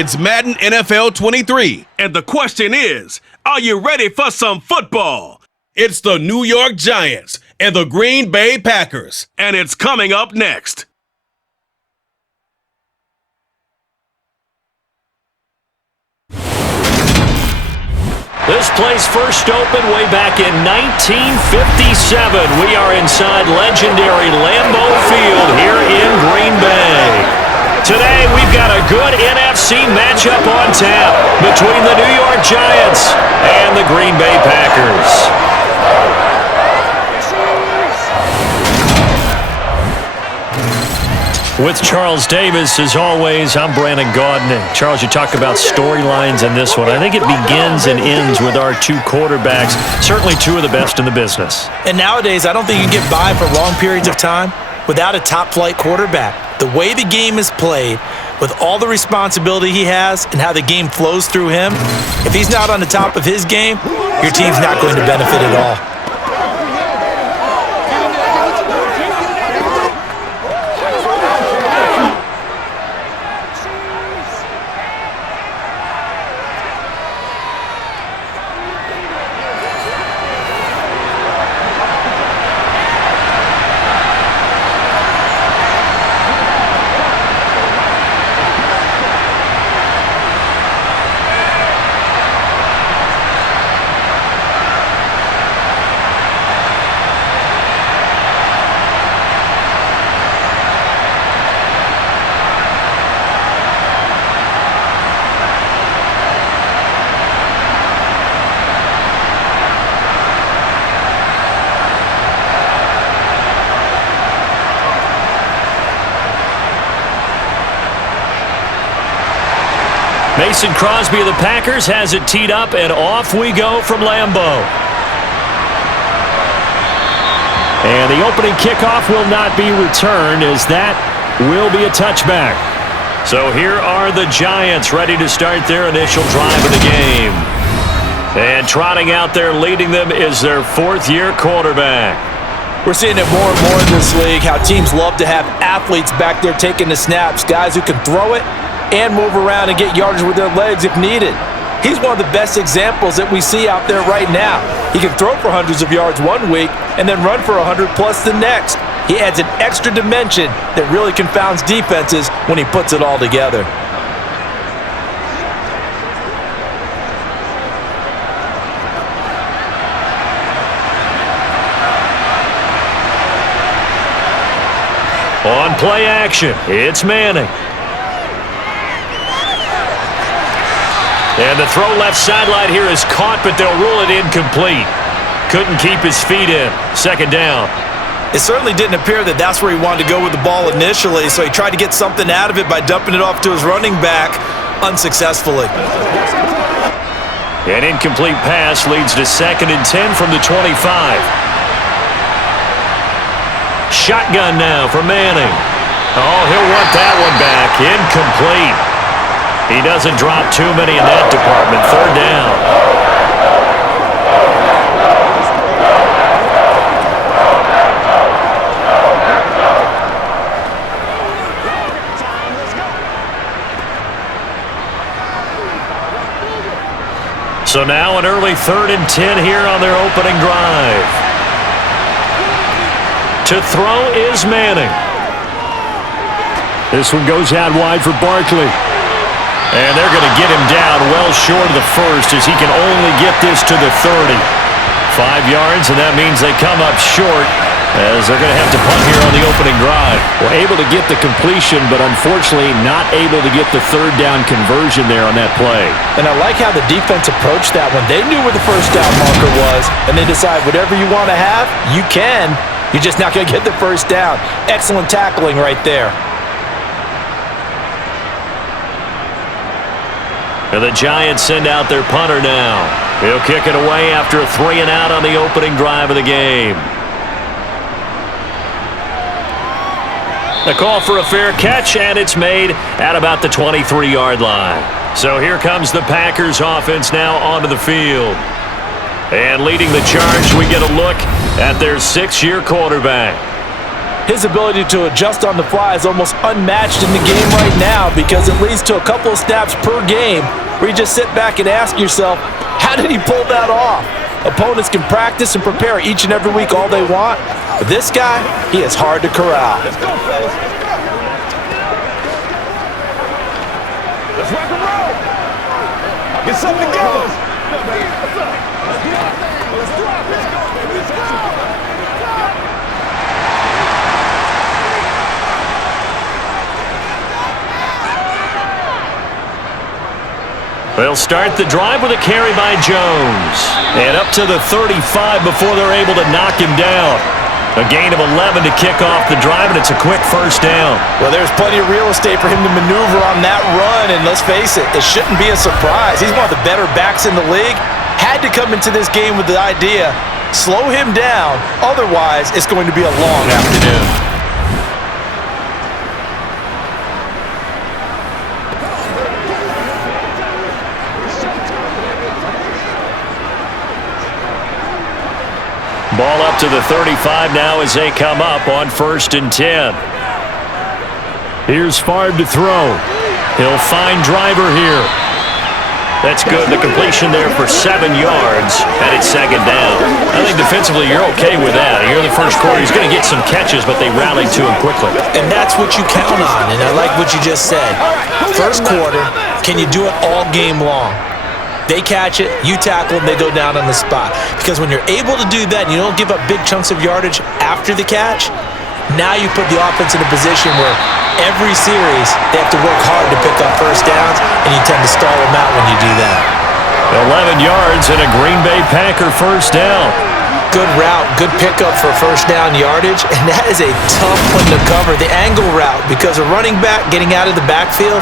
It's Madden NFL 23. And the question is, are you ready for some football? It's the New York Giants and the Green Bay Packers. And it's coming up next. This place first opened way back in 1957. We are inside legendary Lambeau Field here in Green Bay. Today, we've got a good NFC matchup on tap between the New York Giants and the Green Bay Packers. With Charles Davis, as always, I'm Brandon Gaudin. Charles, you talk about storylines in this one. I think it begins and ends with our two quarterbacks, certainly two of the best in the business. And nowadays, I don't think you can get by for long periods of time without a top-flight quarterback. The way the game is played, with all the responsibility he has and how the game flows through him, if he's not on the top of his game, your team's not going to benefit at all. Mason Crosby of the Packers has it teed up, and off we go from Lambeau. And the opening kickoff will not be returned, as that will be a touchback. So here are the Giants ready to start their initial drive of the game. And trotting out there leading them is their fourth-year quarterback. We're seeing it more and more in this league, how teams love to have athletes back there taking the snaps, guys who can throw it and move around and get yardage with their legs if needed. He's one of the best examples that we see out there right now. He can throw for hundreds of yards one week and then run for 100 plus the next. He adds an extra dimension that really confounds defenses when he puts it all together. On play action, it's Manning. And the throw left sideline here is caught, but they'll rule it incomplete. Couldn't keep his feet in. Second down. It certainly didn't appear that that's where he wanted to go with the ball initially, so he tried to get something out of it by dumping it off to his running back unsuccessfully. An incomplete pass leads to 2nd and 10 from the 25. Shotgun now for Manning. Oh, he'll want that one back. Incomplete. He doesn't drop too many in that department. Third down. So now an early 3rd and 10 here on their opening drive. To throw is Manning. This one goes out wide for Barkley. And they're going to get him down well short of the first, as he can only get this to the 30. 5 yards, and that means they come up short, as they're going to have to punt here on the opening drive. Well, able to get the completion, but unfortunately not able to get the third down conversion there on that play. And I like how the defense approached that one. They knew where the first down marker was, and they decide whatever you want to have, you can. You're just not going to get the first down. Excellent tackling right there. And the Giants send out their punter now. He'll kick it away after a 3-and-out on the opening drive of the game. The call for a fair catch, and it's made at about the 23-yard line. So here comes the Packers offense now onto the field. And leading the charge, we get a look at their 6-year quarterback. His ability to adjust on the fly is almost unmatched in the game right now because it leads to a couple of snaps per game where you just sit back and ask yourself, how did he pull that off? Opponents can practice and prepare each and every week all they want, but this guy, he is hard to corral. Let's go, fellas. Let's rock and roll. Get something together. Let's drop it. Let's go. They'll start the drive with a carry by Jones. And up to the 35 before they're able to knock him down. A gain of 11 to kick off the drive, and it's a quick first down. Well, there's plenty of real estate for him to maneuver on that run, and let's face it, it shouldn't be a surprise. He's one of the better backs in the league. Had to come into this game with the idea, slow him down, otherwise it's going to be a long afternoon. Ball up to the 35 now as they come up on 1st and 10. Here's Favre to throw. He'll find Driver here. That's good. The completion there for 7 yards, and it's 2nd down. I think defensively you're okay with that. Here in the first quarter, he's going to get some catches, but they rallied to him quickly. And that's what you count on, and I like what you just said. First quarter, can you do it all game long? They catch it, you tackle them, they go down on the spot. Because when you're able to do that and you don't give up big chunks of yardage after the catch, now you put the offense in a position where every series they have to work hard to pick up first downs, and you tend to stall them out when you do that. 11 yards and a Green Bay Packer first down. Good route, good pickup for first down yardage, and that is a tough one to cover. The angle route, because a running back getting out of the backfield,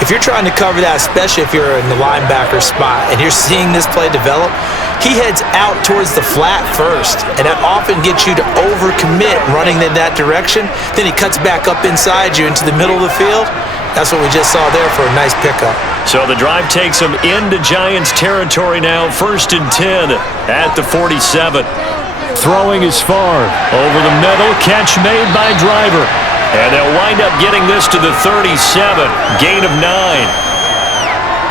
if you're trying to cover that, especially if you're in the linebacker spot and you're seeing this play develop, he heads out towards the flat first, and that often gets you to overcommit running in that direction. Then he cuts back up inside you into the middle of the field. That's what we just saw there for a nice pickup. So the drive takes them into Giants territory now, 1st and 10 at the 47. Throwing is Favre. Over the middle, catch made by Driver. And they'll wind up getting this to the 37, gain of 9.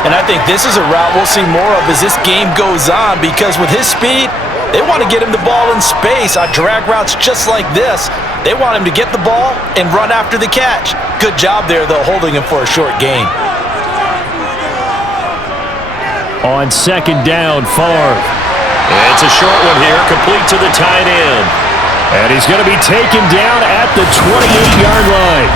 And I think this is a route we'll see more of as this game goes on, because with his speed, they want to get him the ball in space on drag routes just like this. They want him to get the ball and run after the catch. Good job there, though, holding him for a short gain. On 2nd down, Favre. It's a short one here, complete to the tight end. And he's going to be taken down at the 28-yard line.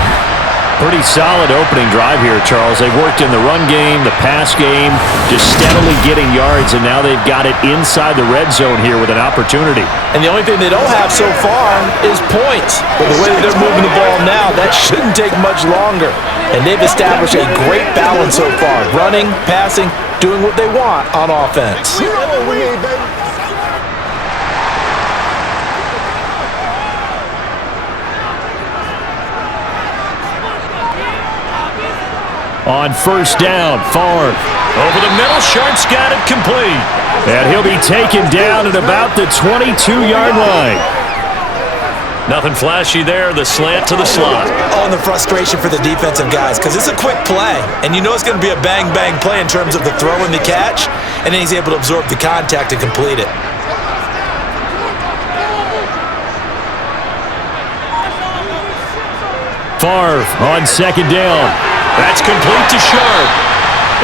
Pretty solid opening drive here, Charles. They've worked in the run game, the pass game, just steadily getting yards, and now they've got it inside the red zone here with an opportunity. And the only thing they don't have so far is points. But the way that they're moving the ball now, that shouldn't take much longer. And they've established a great balance so far. Running, passing, doing what they want on offense. We know what we need, baby. On 1st down, Favre. Over the middle, Sharp's got it complete. And he'll be taken down at about the 22-yard line. Nothing flashy there, the slant to the slot. Oh, and the frustration for the defensive guys, because it's a quick play, and you know it's going to be a bang-bang play in terms of the throw and the catch, and then he's able to absorb the contact and complete it. Favre on 2nd down. That's complete to Sharp.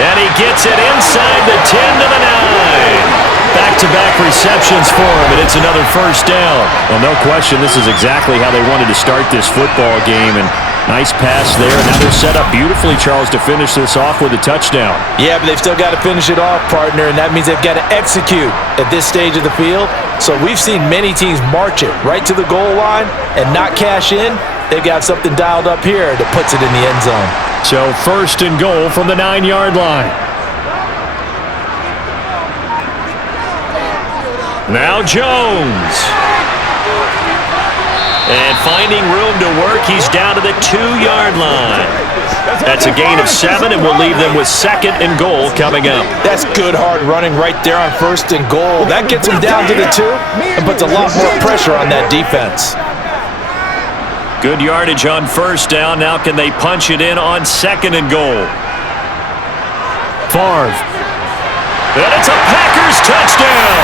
And he gets it inside the 10 to the 9. Back-to-back receptions for him, and it's another first down. Well, no question, this is exactly how they wanted to start this football game. And nice pass there. Now they're set up beautifully, Charles, to finish this off with a touchdown. Yeah, but they've still got to finish it off, partner, and that means they've got to execute at this stage of the field. So we've seen many teams march it right to the goal line and not cash in. They've got something dialed up here that puts it in the end zone. So 1st and goal from the 9-yard line. Now Jones. And finding room to work, he's down to the 2-yard line. That's a gain of 7, and we'll leave them with 2nd and goal coming up. That's good hard running right there on 1st and goal. That gets them down to the 2 and puts a lot more pressure on that defense. Good yardage on first down. Now can they punch it in on second and goal? Favre. And it's a Packers touchdown.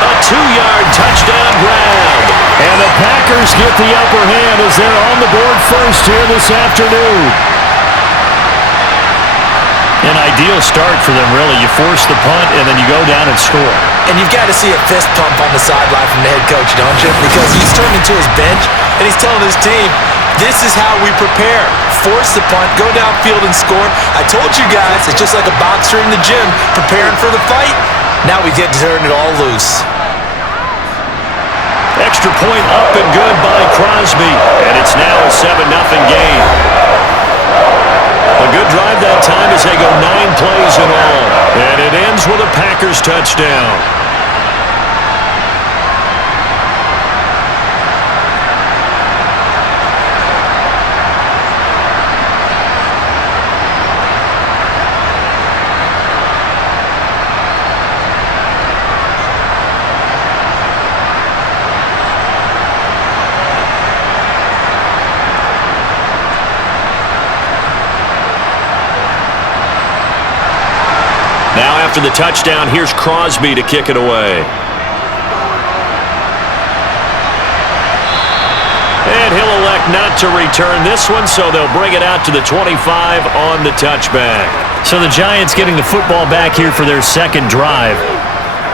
A 2-yard touchdown grab. And the Packers get the upper hand as they're on the board first here this afternoon. An ideal start for them, really. You force the punt, and then you go down and score. And you've got to see a fist pump on the sideline from the head coach, don't you? Because he's turned into his bench, and he's telling his team, this is how we prepare. Force the punt, go downfield and score. I told you guys, it's just like a boxer in the gym preparing for the fight. Now we get to turn it all loose. Extra point up and good by Crosby. And it's now a 7-0 game. A good drive that time as they go 9 plays in all. And it ends with a Packers touchdown. Now after the touchdown, here's Crosby to kick it away. And he'll elect not to return this one, so they'll bring it out to the 25 on the touchback. So the Giants getting the football back here for their second drive.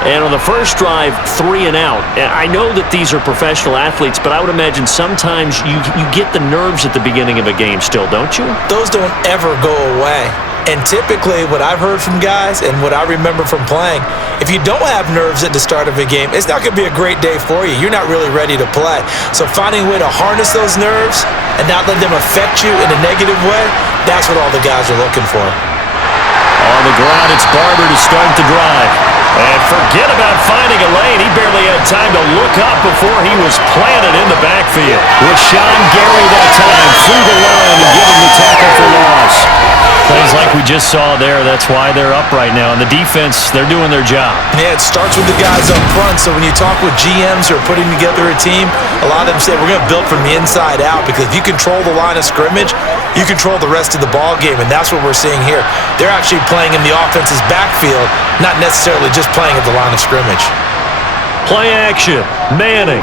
And on the first drive, 3 and out. And I know that these are professional athletes, but I would imagine sometimes you get the nerves at the beginning of a game still, don't you? Those don't ever go away. And typically, what I've heard from guys and what I remember from playing, if you don't have nerves at the start of a game, it's not going to be a great day for you. You're not really ready to play. So finding a way to harness those nerves and not let them affect you in a negative way, that's what all the guys are looking for. On the ground, it's Barber to start the drive. And forget about finding a lane. He barely had time to look up before he was planted in the backfield. Rashawn Gary that time through the line and getting the tackle for loss. Plays like we just saw there. That's why they're up right now. And the defense, they're doing their job. Yeah, it starts with the guys up front. So when you talk with GMs who are putting together a team, a lot of them say we're going to build from the inside out, because if you control the line of scrimmage, you control the rest of the ball game, and that's what we're seeing here. They're actually playing in the offense's backfield, not necessarily just playing at the line of scrimmage. Play action. Manning.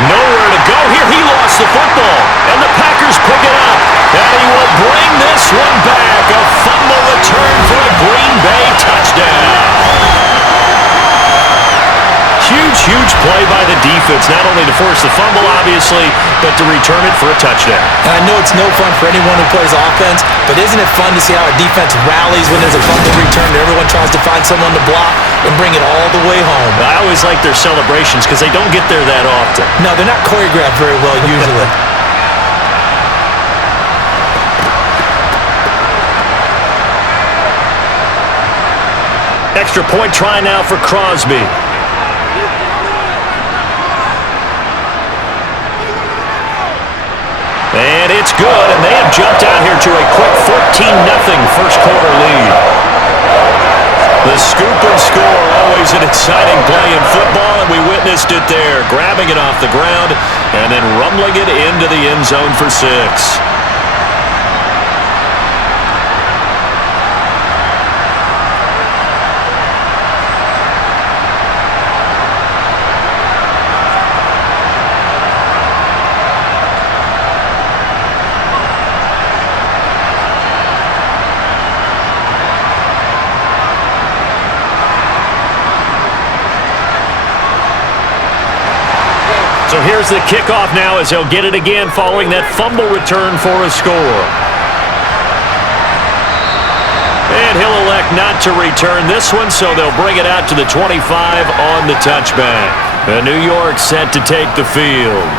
Nowhere to go here. He lost the football, and the Packers pick it up. And he will bring this one back. A fumble return for a Green Bay touchdown. Huge play by the defense, not only to force the fumble, obviously, but to return it for a touchdown. And I know it's no fun for anyone who plays offense, but isn't it fun to see how a defense rallies when there's a fumble return and everyone tries to find someone to block and bring it all the way home? I always like their celebrations because they don't get there that often. No, they're not choreographed very well usually. Extra point try now for Crosby. And it's good, and they have jumped out here to a quick 14-0 first quarter lead. The scoop and score, always an exciting play in football, and we witnessed it there, grabbing it off the ground and then rumbling it into the end zone for 6. So here's the kickoff now as he'll get it again following that fumble return for a score. And he'll elect not to return this one, so they'll bring it out to the 25 on the touchback. And New York set to take the field.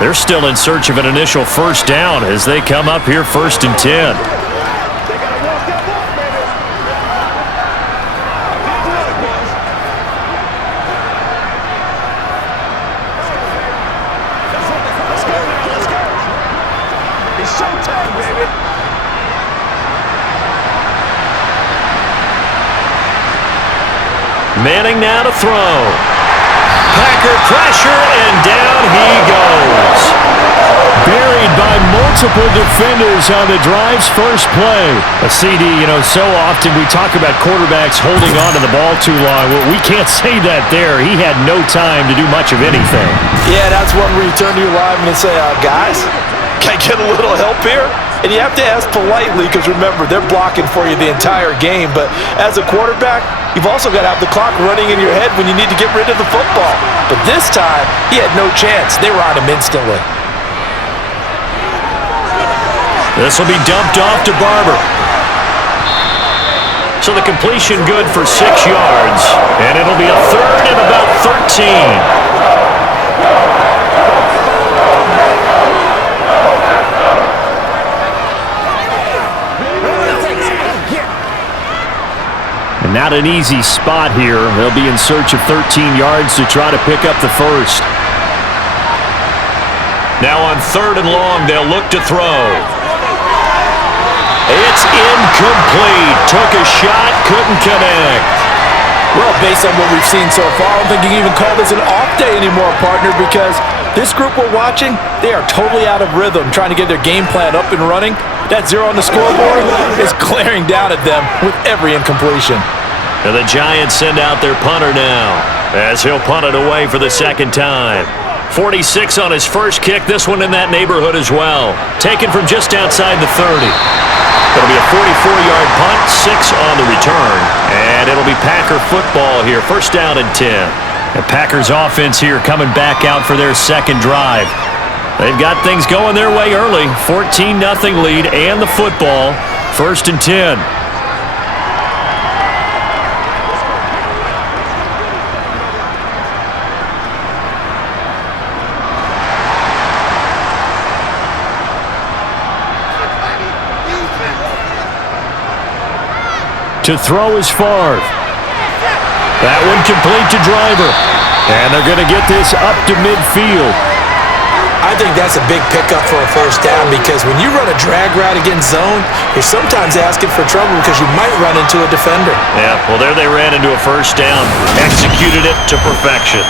They're still in search of an initial first down as they come up here 1st and 10. Manning now to throw. Packer pressure, and down he goes. Buried by multiple defenders on the drive's first play. A CD, so often we talk about quarterbacks holding on to the ball too long. Well, we can't say that there. He had no time to do much of anything. Yeah, that's one where you turn to your lineman and say, guys, can I get a little help here? And you have to ask politely because, remember, they're blocking for you the entire game. But as a quarterback, you've also got to have the clock running in your head when you need to get rid of the football. But this time, he had no chance. They were on him instantly. This will be dumped off to Barber. So the completion good for 6 yards. And it'll be a third and about 13. And not an easy spot here. They'll be in search of 13 yards to try to pick up the first. Now on 3rd and long, they'll look to throw. It's incomplete. Took a shot, couldn't connect. Well, based on what we've seen so far, I don't think you can even call this an off day anymore, partner, because this group we're watching, they are totally out of rhythm, trying to get their game plan up and running. That 0 on the scoreboard is glaring down at them with every incompletion. And the Giants send out their punter now, as he'll punt it away for the second time. 46 on his first kick, this one in that neighborhood as well. Taken from just outside the 30. It'll be a 44-yard punt, 6 on the return. And it'll be Packer football here, 1st down and 10. The Packers offense here coming back out for their second drive. They've got things going their way early. 14-0 lead and the football, 1st and 10. To throw is Favre. That one complete to Driver. And they're going to get this up to midfield. I think that's a big pickup for a 1st down because when you run a drag route against zone, you're sometimes asking for trouble because you might run into a defender. Yeah, well, there they ran into a 1st down. Executed it to perfection.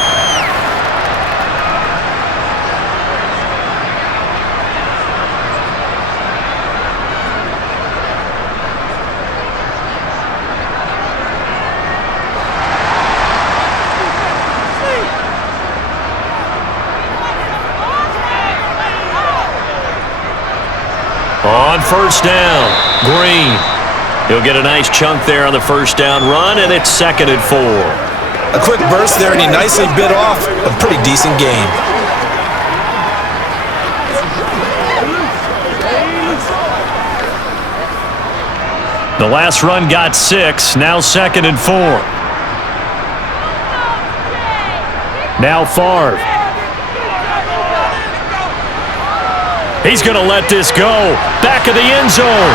On 1st down, Green. He'll get a nice chunk there on the 1st down run, and it's 2nd and 4. A quick burst there, and he nicely bit off a pretty decent gain. The last run got 6, now 2nd and 4. Now Favre. He's going to let this go. Back of the end zone.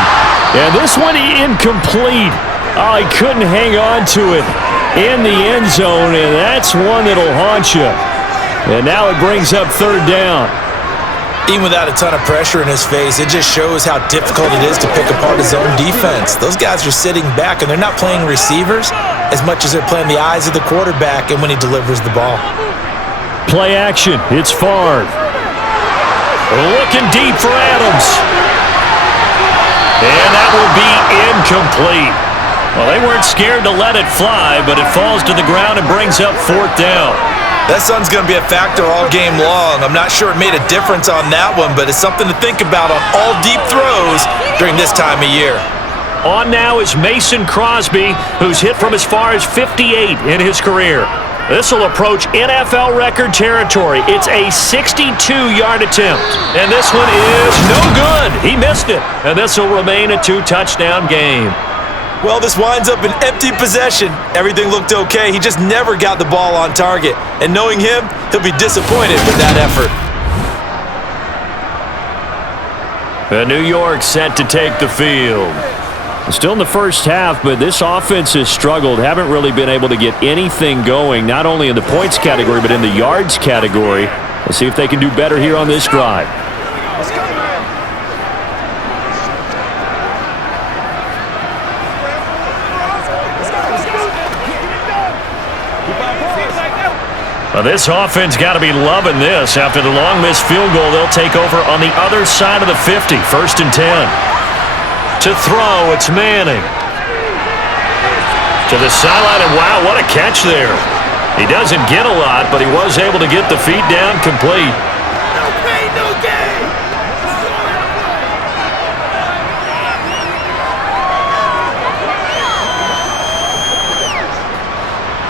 And this one incomplete. Oh, he couldn't hang on to it in the end zone, and that's one that'll haunt you. And now it brings up 3rd down. Even without a ton of pressure in his face, it just shows how difficult it is to pick apart his own defense. Those guys are sitting back, and they're not playing receivers as much as they're playing the eyes of the quarterback and when he delivers the ball. Play action. It's Favre. Looking deep for Adams. And that will be incomplete. Well, they weren't scared to let it fly, but it falls to the ground and brings up 4th down. That sun's going to be a factor all game long. I'm not sure it made a difference on that one, but it's something to think about on all deep throws during this time of year. On now is Mason Crosby, who's hit from as far as 58 in his career. This will approach NFL record territory. It's a 62-yard attempt. And this one is no good. He missed it. And this will remain a 2-touchdown game. Well, this winds up an empty possession. Everything looked okay. He just never got the ball on target. And knowing him, he'll be disappointed with that effort. And New York set to take the field. Still in the first half, but this offense has struggled. Haven't really been able to get anything going, not only in the points category, but in the yards category. Let's see if they can do better here on this drive. Well, this offense got to be loving this. After the long missed field goal, they'll take over on the other side of the 50, 1st and 10. To throw, it's Manning. To the sideline, and wow, what a catch there. He doesn't get a lot, but he was able to get the feet down complete. No pain, no gain.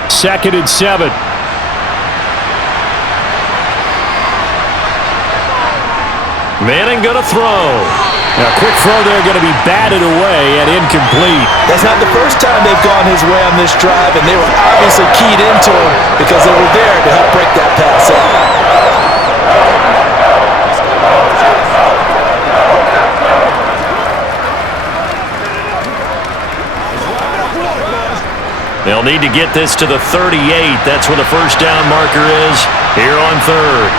2nd and 7. Manning going to throw. Now, quick throw there, going to be batted away and incomplete. That's not the first time they've gone his way on this drive, and they were obviously keyed into him because they were there to help break that pass up. They'll need to get this to the 38. That's where the first down marker is here on 3rd.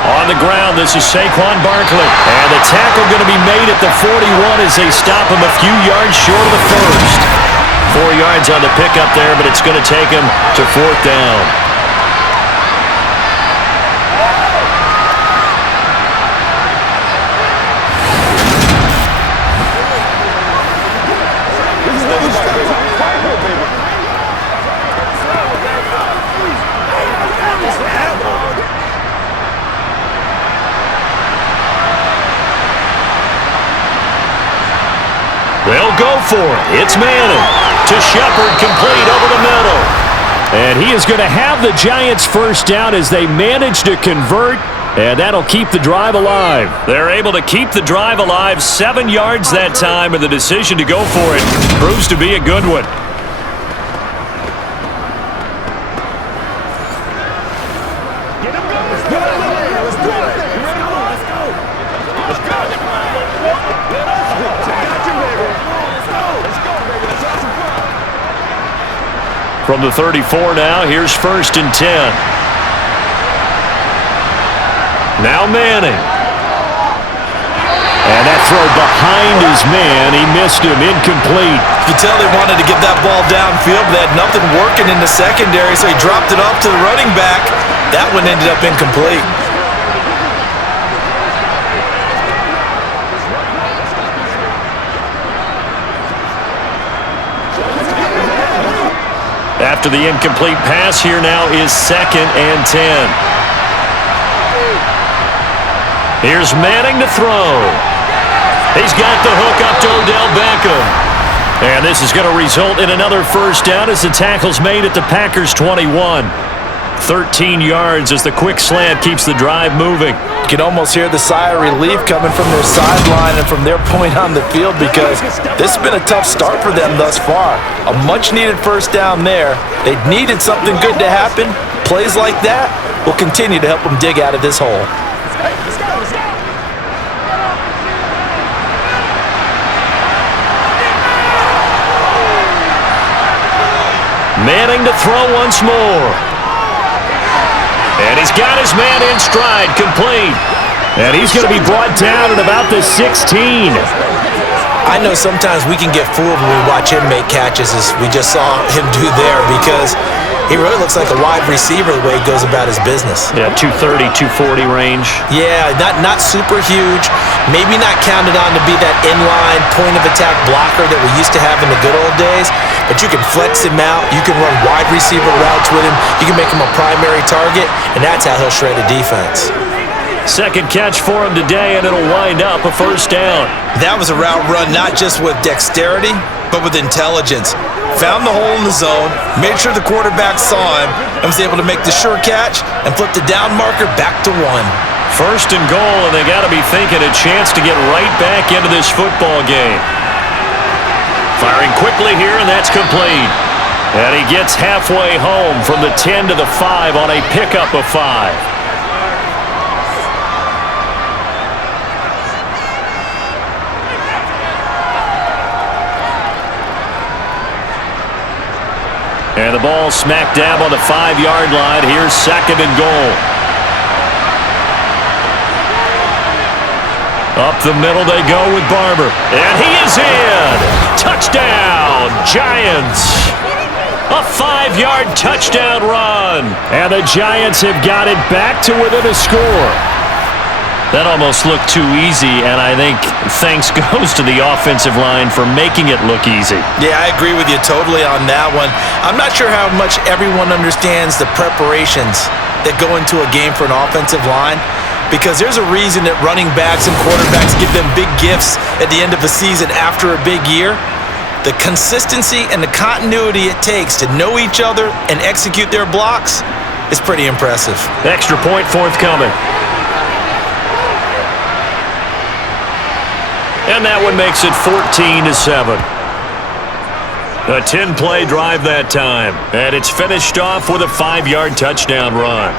On the ground, this is Saquon Barkley. And the tackle going to be made at the 41 as they stop him a few yards short of the first. 4 yards on the pickup there, but it's going to take him to 4th down. They'll go for it. It's Manning to Shepard, complete over the middle. And he is going to have the Giants first down as they manage to convert, and that'll keep the drive alive. They're able to keep the drive alive, 7 yards that time, and the decision to go for it proves to be a good one. From the 34 now, here's 1st and 10. Now Manning. And that throw behind his man, he missed him, incomplete. You can tell they wanted to get that ball downfield, but they had nothing working in the secondary, so he dropped it off to the running back. That one ended up incomplete. After the incomplete pass, here now is 2nd and 10. Here's Manning to throw. He's got the hook up to Odell Beckham. And this is going to result in another first down as the tackle's made at the Packers' 21. 13 yards as the quick slant keeps the drive moving. You can almost hear the sigh of relief coming from their sideline and from their point on the field because this has been a tough start for them thus far. A much-needed first down there. They needed something good to happen. Plays like that will continue to help them dig out of this hole. Manning to throw once more. And he's got his man in stride, complete. And he's going to be brought down at about the 16. I know sometimes we can get fooled when we watch him make catches as we just saw him do there because he really looks like a wide receiver the way he goes about his business. Yeah, 230, 240 range. Yeah, not super huge. Maybe not counted on to be that inline point-of-attack blocker that we used to have in the good old days, but you can flex him out. You can run wide receiver routes with him. You can make him a primary target, and that's how he'll shred a defense. Second catch for him today, and it'll wind up a first down. That was a route run not just with dexterity, but with intelligence. Found the hole in the zone, made sure the quarterback saw him, and was able to make the sure catch and flip the down marker back to 1. First and goal, and they got to be thinking a chance to get right back into this football game. Firing quickly here, and that's complete. And he gets halfway home from the 10 to the 5 on a pickup of 5. And the ball smack dab on the 5-yard line. Here's 2nd and goal. Up the middle they go with Barber. And he is in! Touchdown, Giants! A 5-yard touchdown run. And the Giants have got it back to within a score. That almost looked too easy, and I think thanks goes to the offensive line for making it look easy. Yeah, I agree with you totally on that one. I'm not sure how much everyone understands the preparations that go into a game for an offensive line, because there's a reason that running backs and quarterbacks give them big gifts at the end of a season after a big year. The consistency and the continuity it takes to know each other and execute their blocks is pretty impressive. Extra point forthcoming. And that one makes it 14-7. A 10-play drive that time. And it's finished off with a 5-yard touchdown run.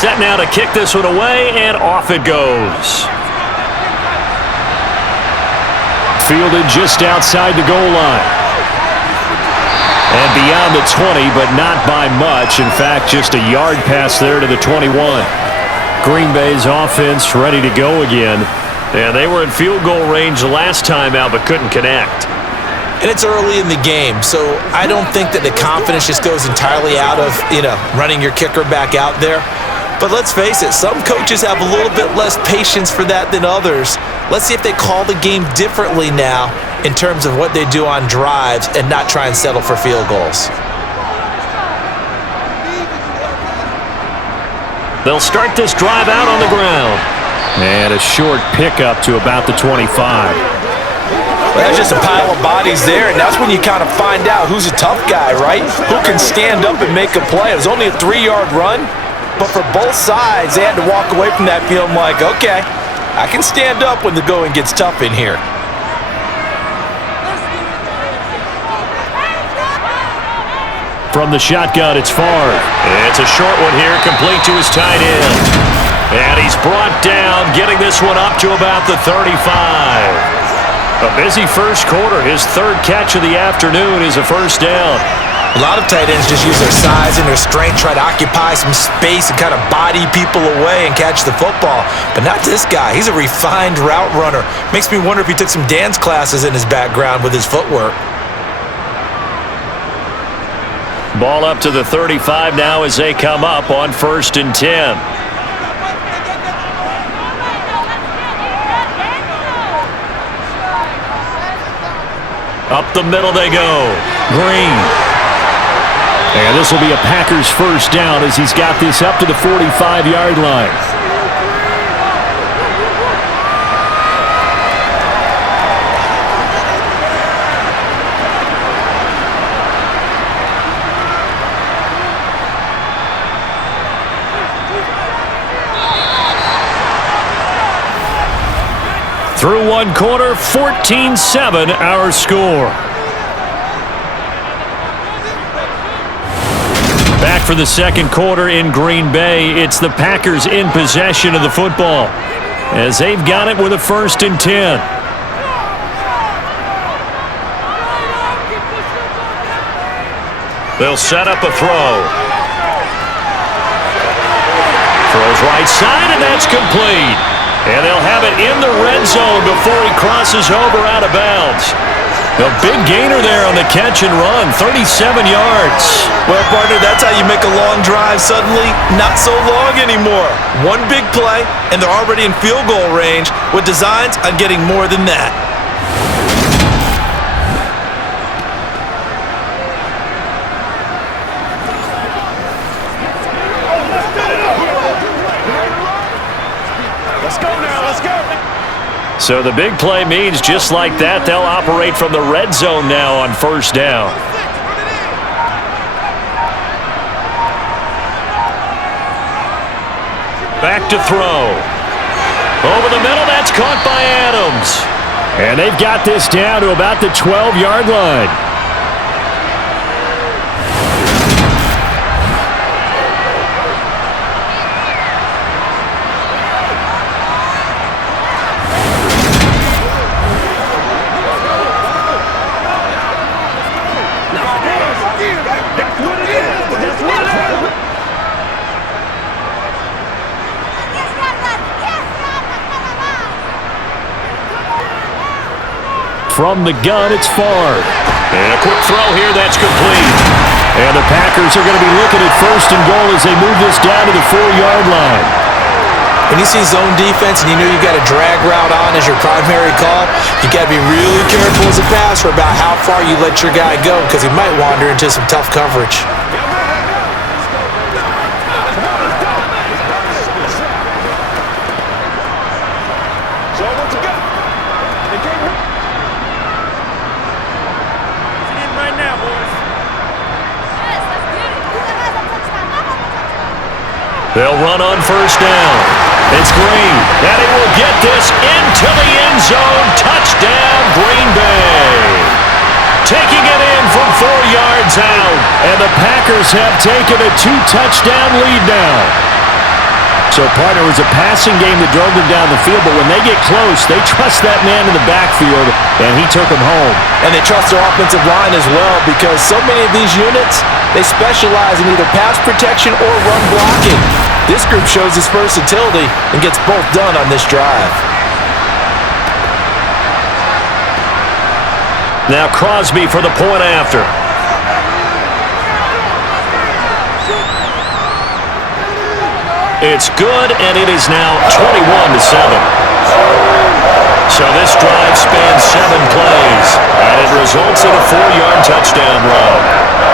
Set now to kick this one away, and off it goes. Fielded just outside the goal line. And beyond the 20, but not by much. In fact, just a yard pass there to the 21. Green Bay's offense ready to go again. And they were in field goal range the last time out, but couldn't connect. And it's early in the game, so I don't think that the confidence just goes entirely out of, running your kicker back out there. But let's face it, some coaches have a little bit less patience for that than others. Let's see if they call the game differently now in terms of what they do on drives and not try and settle for field goals. They'll start this drive out on the ground. And a short pickup to about the 25. Well, that's just a pile of bodies there, and that's when you kind of find out who's a tough guy, right? Who can stand up and make a play. It was only a 3-yard run. But for both sides, they had to walk away from that feeling like, okay, I can stand up when the going gets tough in here. From the shotgun, it's Favre. It's a short one here, complete to his tight end. And he's brought down, getting this one up to about the 35. A busy first quarter. His third catch of the afternoon is a first down. A lot of tight ends just use their size and their strength, try to occupy some space and kind of body people away and catch the football. But not this guy. He's a refined route runner. Makes me wonder if he took some dance classes in his background with his footwork. Ball up to the 35 now as they come up on 1st and 10. Up the middle they go. Green. And this will be a Packers first down as he's got this up to the 45-yard line. Through one quarter, 14-7 our score. Back for the second quarter in Green Bay. It's the Packers in possession of the football as they've got it with a 1st and 10. They'll set up a throw. Throws right side, and that's complete. And they'll have it in the red zone before he crosses over out of bounds. A big gainer there on the catch and run, 37 yards. Well, partner, that's how you make a long drive suddenly not so long anymore. One big play, and they're already in field goal range with designs on getting more than that. Let's go now, let's go. So the big play means just like that, they'll operate from the red zone now on 1st down. Back to throw. Over the middle, that's caught by Adams. And they've got this down to about the 12-yard line. From the gun, it's Favre. And a quick throw here, that's complete. And the Packers are going to be looking at 1st and goal as they move this down to the 4-yard line. When you see zone defense and you know you've got a drag route on as your primary call, you got to be really careful as a passer about how far you let your guy go because he might wander into some tough coverage. They'll run on 1st down. It's Green, and he will get this into the end zone. Touchdown, Green Bay. Taking it in from 4 yards out, and the Packers have taken a 2-touchdown lead now. So, partner, it was a passing game that drove them down the field, but when they get close, they trust that man in the backfield, and he took them home. And they trust their offensive line as well because so many of these units, they specialize in either pass protection or run blocking. This group shows its versatility and gets both done on this drive. Now Crosby for the point after. It's good, and it is now 21-7. So this drive spans 7 plays, and it results in a 4-yard touchdown run.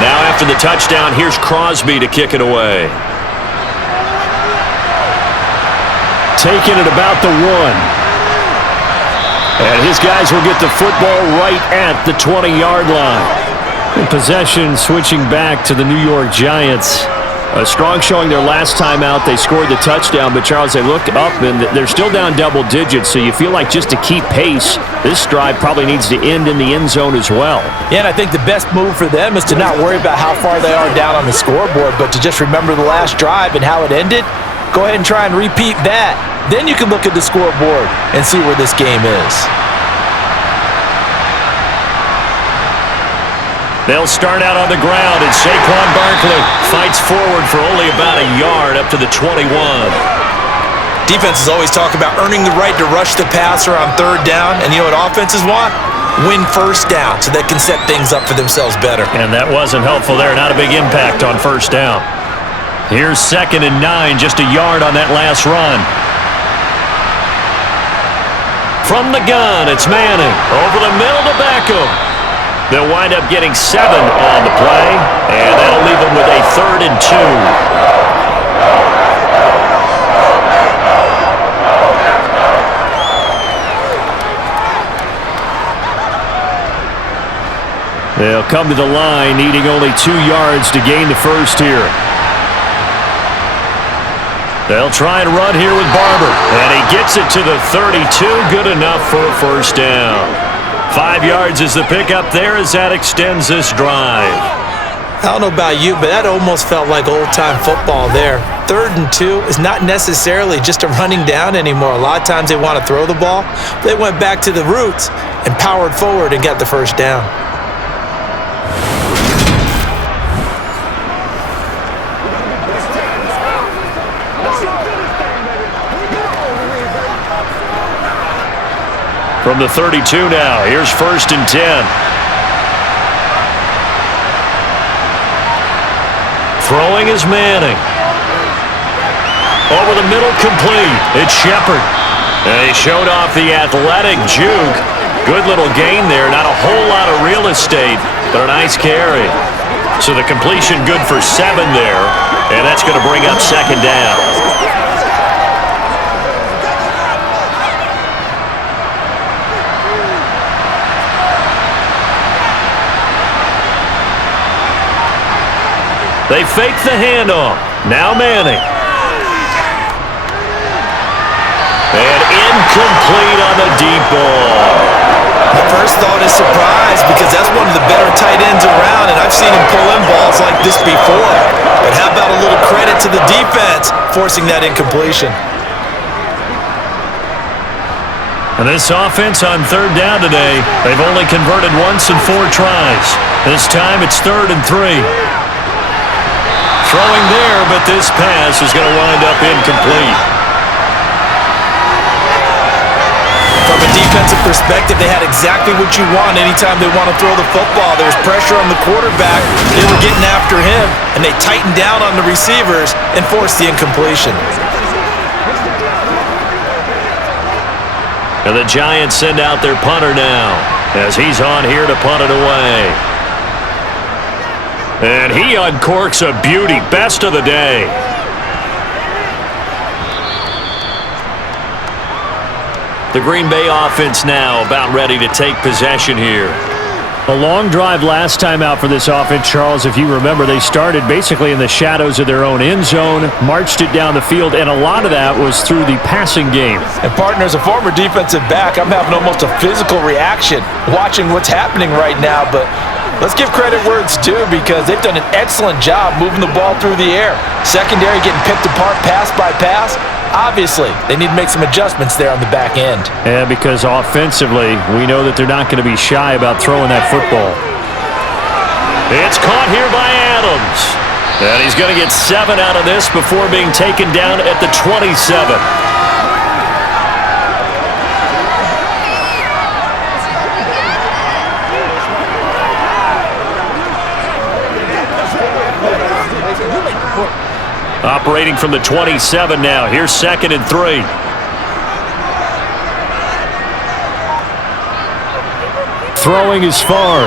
Now after the touchdown, here's Crosby to kick it away. Taking it about the 1. And his guys will get the football right at the 20-yard line. In possession, switching back to the New York Giants. A strong showing their last time out. They scored the touchdown, but Charles, they looked up and they're still down double digits, so you feel like just to keep pace, this drive probably needs to end in the end zone as well. Yeah, and I think the best move for them is to not worry about how far they are down on the scoreboard, but to just remember the last drive and how it ended. Go ahead and try and repeat that. Then you can look at the scoreboard and see where this game is. They'll start out on the ground, and Saquon Barkley fights forward for only about a yard up to the 21. Defenses always talk about earning the right to rush the passer on 3rd down, and you know what offenses want? Win 1st down so they can set things up for themselves better. And that wasn't helpful there. Not a big impact on 1st down. Here's 2nd and 9, just a yard on that last run. From the gun, it's Manning. Over the middle to Beckham. They'll wind up getting 7 on the play, and that'll leave them with a 3rd and 2. They'll come to the line, needing only 2 yards to gain the first here. They'll try and run here with Barber, and he gets it to the 32. Good enough for a 1st down. 5 yards is the pickup there as that extends this drive. I don't know about you, but that almost felt like old-time football there. 3rd and 2 is not necessarily just a running down anymore. A lot of times they want to throw the ball. They went back to the roots and powered forward and got the 1st down. From the 32 now, here's 1st and 10. Throwing is Manning. Over the middle, complete. It's Shepard. And he showed off the athletic juke. Good little gain there. Not a whole lot of real estate, but a nice carry. So the completion good for 7 there. And that's going to bring up 2nd down. They fake the handoff. Now Manning. And incomplete on the deep ball. My first thought is surprise because that's one of the better tight ends around, and I've seen him pull in balls like this before. But how about a little credit to the defense forcing that incompletion? And this offense on third down today, they've only converted once in 4 tries. This time it's 3rd and 3. Throwing there, but this pass is going to wind up incomplete. From a defensive perspective, they had exactly what you want anytime they want to throw the football. There was pressure on the quarterback. They were getting after him, and they tightened down on the receivers and forced the incompletion. And the Giants send out their punter now as he's on here to punt it away. And he uncorks a beauty. Best of the day. The Green Bay offense now about ready to take possession here. A long drive last time out for this offense, Charles. If you remember, they started basically in the shadows of their own end zone, marched it down the field, and a lot of that was through the passing game. And partner, as a former defensive back, I'm having almost a physical reaction watching what's happening right now. But let's give credit where it's due because they've done an excellent job moving the ball through the air. Secondary getting picked apart pass by pass. Obviously, they need to make some adjustments there on the back end. Yeah, because offensively, we know that they're not going to be shy about throwing that football. It's caught here by Adams. And he's going to get 7 out of this before being taken down at the 27. Operating from the 27 now. Here's 2nd and 3. Throwing is far.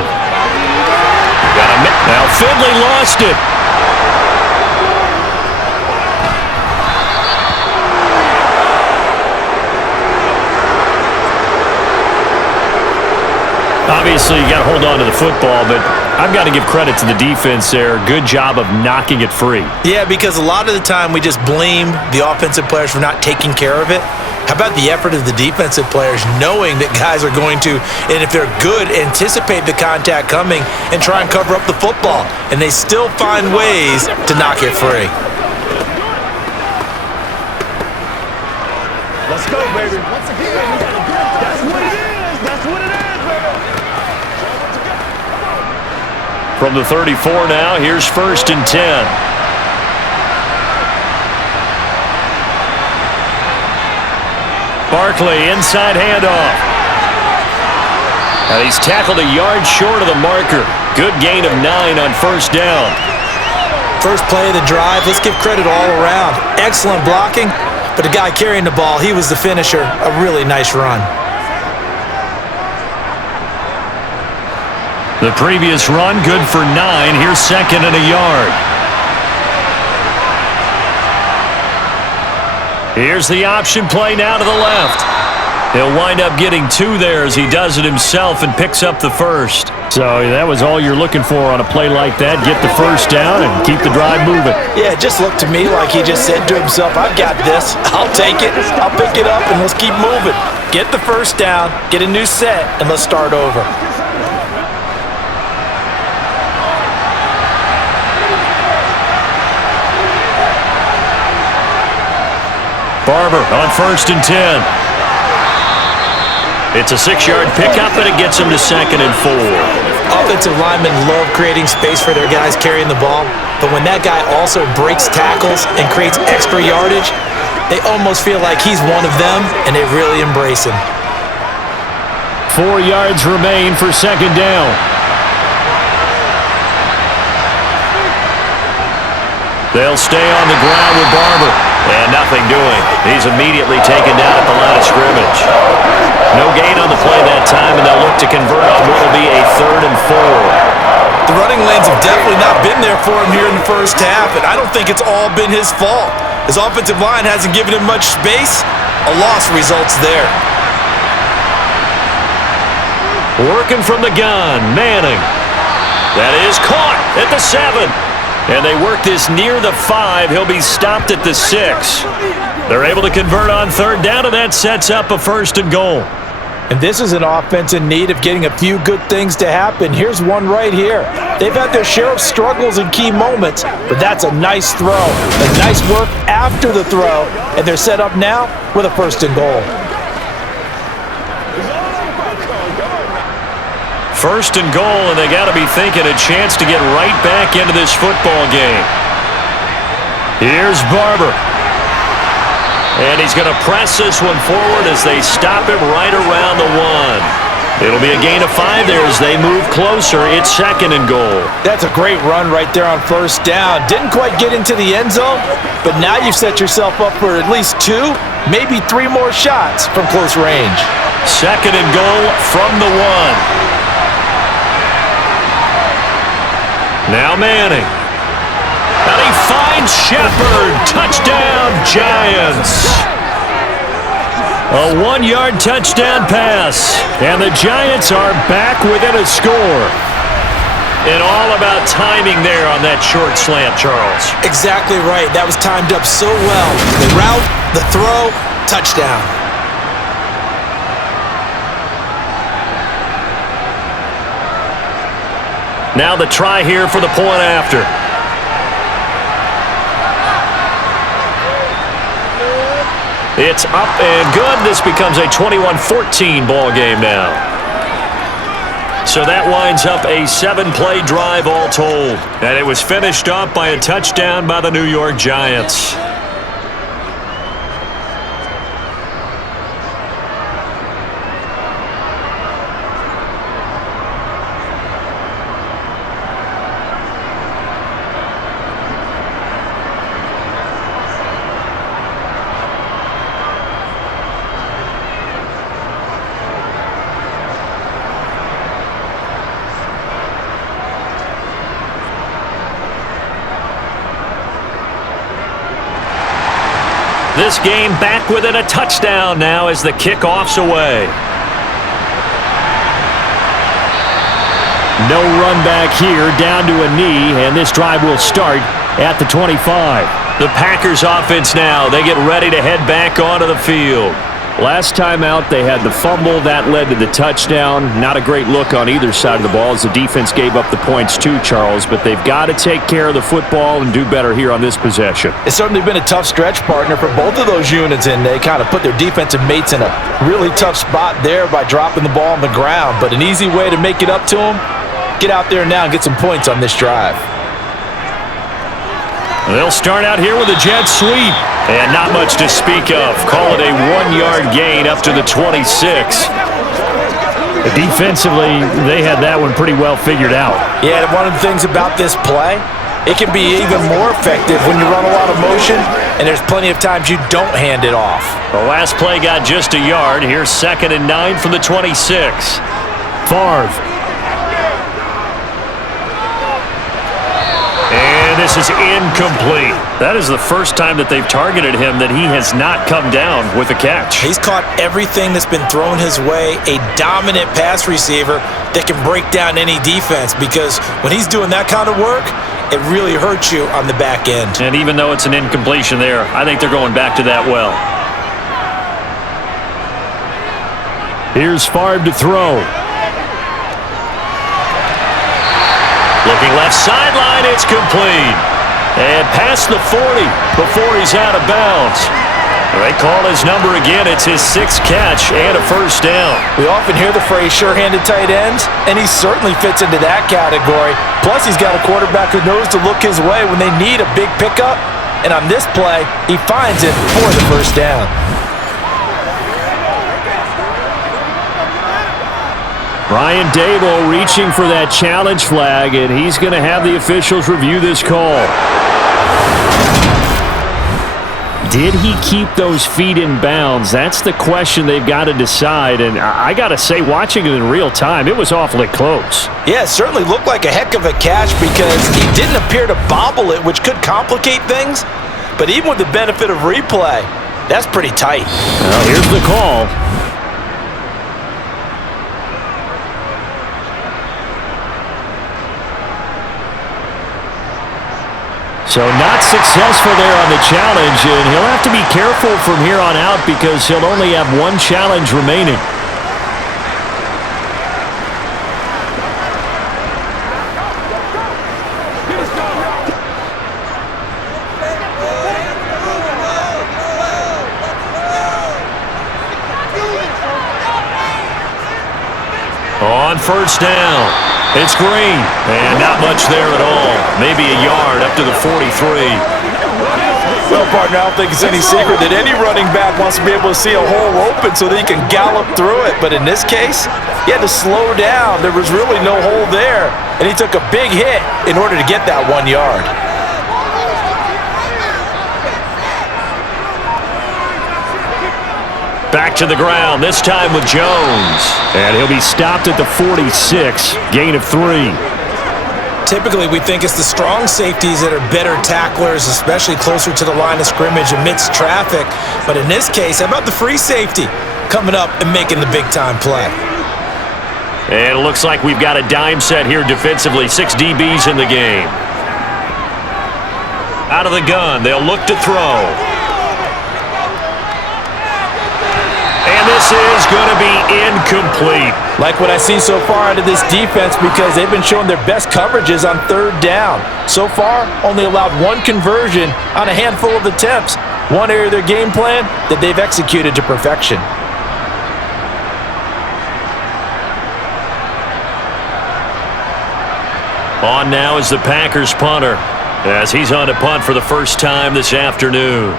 Now Finley lost it. Obviously, you got to hold on to the football, but I've got to give credit to the defense there. Good job of knocking it free. Yeah, because a lot of the time we just blame the offensive players for not taking care of it. How about the effort of the defensive players knowing that guys are going to, and if they're good, anticipate the contact coming and try and cover up the football, and they still find ways to knock it free. Let's go, baby. Once again, that's what it is. That's what it is, baby. From the 34 now, here's 1st and 10. Barkley, inside handoff. And he's tackled a yard short of the marker. Good gain of 9 on 1st down. First play of the drive, let's give credit all around. Excellent blocking, but the guy carrying the ball, he was the finisher. A really nice run. The previous run, good for 9. Here's 2nd and a yard. Here's the option play now to the left. He'll wind up getting 2 there as he does it himself and picks up the 1st. So that was all you're looking for on a play like that. Get the 1st down and keep the drive moving. Yeah, it just looked to me like he just said to himself, I've got this. I'll take it. I'll pick it up, and let's keep moving. Get the 1st down, get a new set, and let's start over. Barber on 1st and 10. It's a 6-yard pickup, and it gets him to 2nd and 4. Offensive linemen love creating space for their guys carrying the ball, but when that guy also breaks tackles and creates extra yardage, they almost feel like he's one of them, and they really embrace him. 4 yards remain for 2nd down. They'll stay on the ground with Barber. And nothing doing. He's immediately taken down at the line of scrimmage. No gain on the play that time, and they'll look to convert on what will be a 3rd and 4. The running lanes have definitely not been there for him here in the first half, and I don't think it's all been his fault. His offensive line hasn't given him much space. A loss results there. Working from the gun, Manning. That is caught at the 7. And they work this near the 5. He'll be stopped at the 6. They're able to convert on 3rd down, and that sets up a 1st and goal. And this is an offense in need of getting a few good things to happen. Here's one right here. They've had their share of struggles in key moments, but that's a nice throw. A nice work after the throw, and they're set up now with a 1st and goal. 1st and goal, and they got to be thinking a chance to get right back into this football game. Here's Barber. And he's going to press this one forward as they stop him right around the 1. It'll be a gain of 5 there as they move closer. It's 2nd and goal. That's a great run right there on 1st down. Didn't quite get into the end zone, but now you've set yourself up for at least 2, maybe 3 more shots from close range. 2nd and goal from the 1. Now Manning. And he finds Shepard. Touchdown, Giants. A 1-yard touchdown pass. And the Giants are back within a score. And all about timing there on that short slant, Charles. Exactly right. That was timed up so well. The route, the throw, touchdown. Now the try here for the point after. It's up and good. This becomes a 21-14 ball game now. So that winds up a 7-play drive all told. And it was finished off by a touchdown by the New York Giants. This game back within a touchdown now as the kickoff's away. No run back here, down to a knee, and this drive will start at the 25. The Packers offense now, they get ready to head back onto the field. Last time out, they had the fumble. That led to the touchdown. Not a great look on either side of the ball as the defense gave up the points too, Charles, but they've got to take care of the football and do better here on this possession. It's certainly been a tough stretch, partner, for both of those units, and they kind of put their defensive mates in a really tough spot there by dropping the ball on the ground, but an easy way to make it up to them, get out there now and get some points on this drive. They'll start out here with a jet sweep. And not much to speak of. Call it a 1-yard gain up to the 26. Defensively, they had that one pretty well figured out. Yeah, and one of the things about this play, it can be even more effective when you run a lot of motion, and there's plenty of times you don't hand it off. The last play got just a yard. Here's 2nd and 9 from the 26. Favre. This is incomplete. That is the first time that they've targeted him that he has not come down with a catch. He's caught everything that's been thrown his way, a dominant pass receiver that can break down any defense, because when he's doing that kind of work, it really hurts you on the back end. And even though it's an incompletion there, I think they're going back to that well. Here's Favre to throw. Looking left sideline, it's complete. And past the 40 before he's out of bounds. They call his number again. It's his 6th catch and a 1st down. We often hear the phrase sure-handed tight ends, and he certainly fits into that category. Plus, he's got a quarterback who knows to look his way when they need a big pickup. And on this play, he finds it for the 1st down. Brian Dable reaching for that challenge flag, and he's going to have the officials review this call. Did he keep those feet in bounds? That's the question they've got to decide, and I got to say, watching it in real time, it was awfully close. Yeah, it certainly looked like a heck of a catch because he didn't appear to bobble it, which could complicate things. But even with the benefit of replay, that's pretty tight. Well, here's the call. So not successful there on the challenge, and he'll have to be careful from here on out because he'll only have one challenge remaining. On first down, it's Green. And not much there at all. Maybe a yard up to the 43. Well, partner, I don't think it's any secret that any running back wants to be able to see a hole open so that he can gallop through it. But in this case, he had to slow down. There was really no hole there, and he took a big hit in order to get that 1 yard. Back to the ground, this time with Jones. And he'll be stopped at the 46, gain of 3. Typically, we think it's the strong safeties that are better tacklers, especially closer to the line of scrimmage amidst traffic. But in this case, how about the free safety coming up and making the big-time play? And it looks like we've got a dime set here defensively. 6 DBs in the game. Out of the gun, they'll look to throw. And this is going to be incomplete. Like what I've seen so far out of this defense, because they've been showing their best coverages on third down. So far, only allowed 1 conversion on a handful of attempts. One area of their game plan that they've executed to perfection. On now is the Packers punter, as he's on to punt for the first time this afternoon.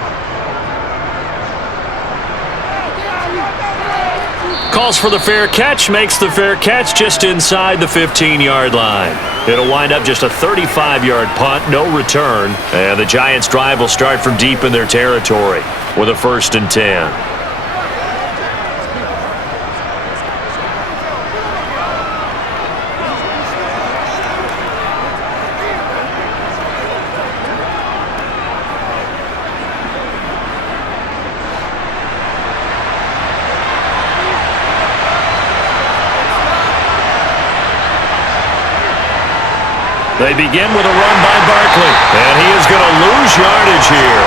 Calls for the fair catch, makes the fair catch just inside the 15-yard line. It'll wind up just a 35-yard punt, no return, and the Giants' drive will start from deep in their territory with a 1st and 10. They begin with a run by Barkley, and he is going to lose yardage here.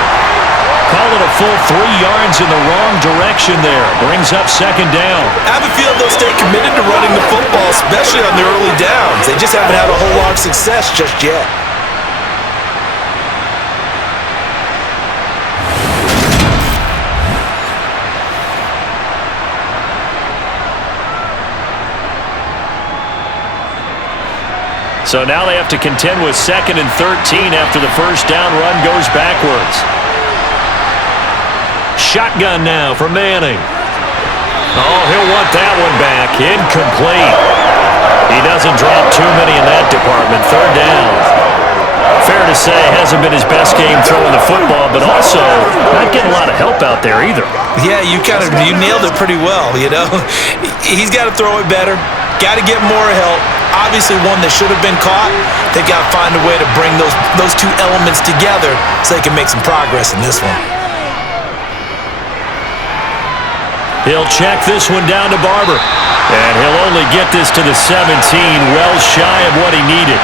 Call it a full 3 yards in the wrong direction there. Brings up 2nd down. I have a feeling they'll stay committed to running the football, especially on the early downs. They just haven't had a whole lot of success just yet. So now they have to contend with 2nd and 13 after the first down run goes backwards. Shotgun now for Manning. Oh, he'll want that one back. Incomplete. He doesn't drop too many in that department. 3rd down. Fair to say, hasn't been his best game throwing the football, but also not getting a lot of help out there either. Yeah, you nailed it pretty well, you know. He's got to throw it better. Got to get more help. Obviously one that should have been caught. They got to find a way to bring those 2 elements together so they can make some progress in this one. He'll check this one down to Barber. And he'll only get this to the 17, well shy of what he needed.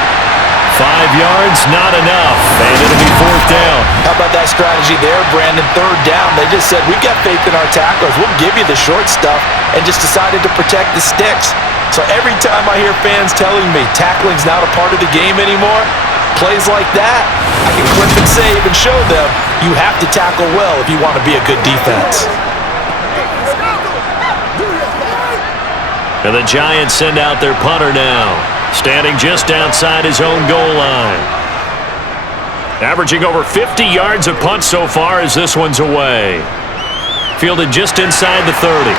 5 yards, not enough, and it'll be 4th down. How about that strategy there, Brandon? 3rd down. They just said, we've got faith in our tacklers. We'll give you the short stuff, and just decided to protect the sticks. So every time I hear fans telling me tackling's not a part of the game anymore, plays like that, I can clip and save and show them you have to tackle well if you want to be a good defense. And the Giants send out their punter now, standing just outside his own goal line. Averaging over 50 yards a punt so far as this one's away. Fielded just inside the 30.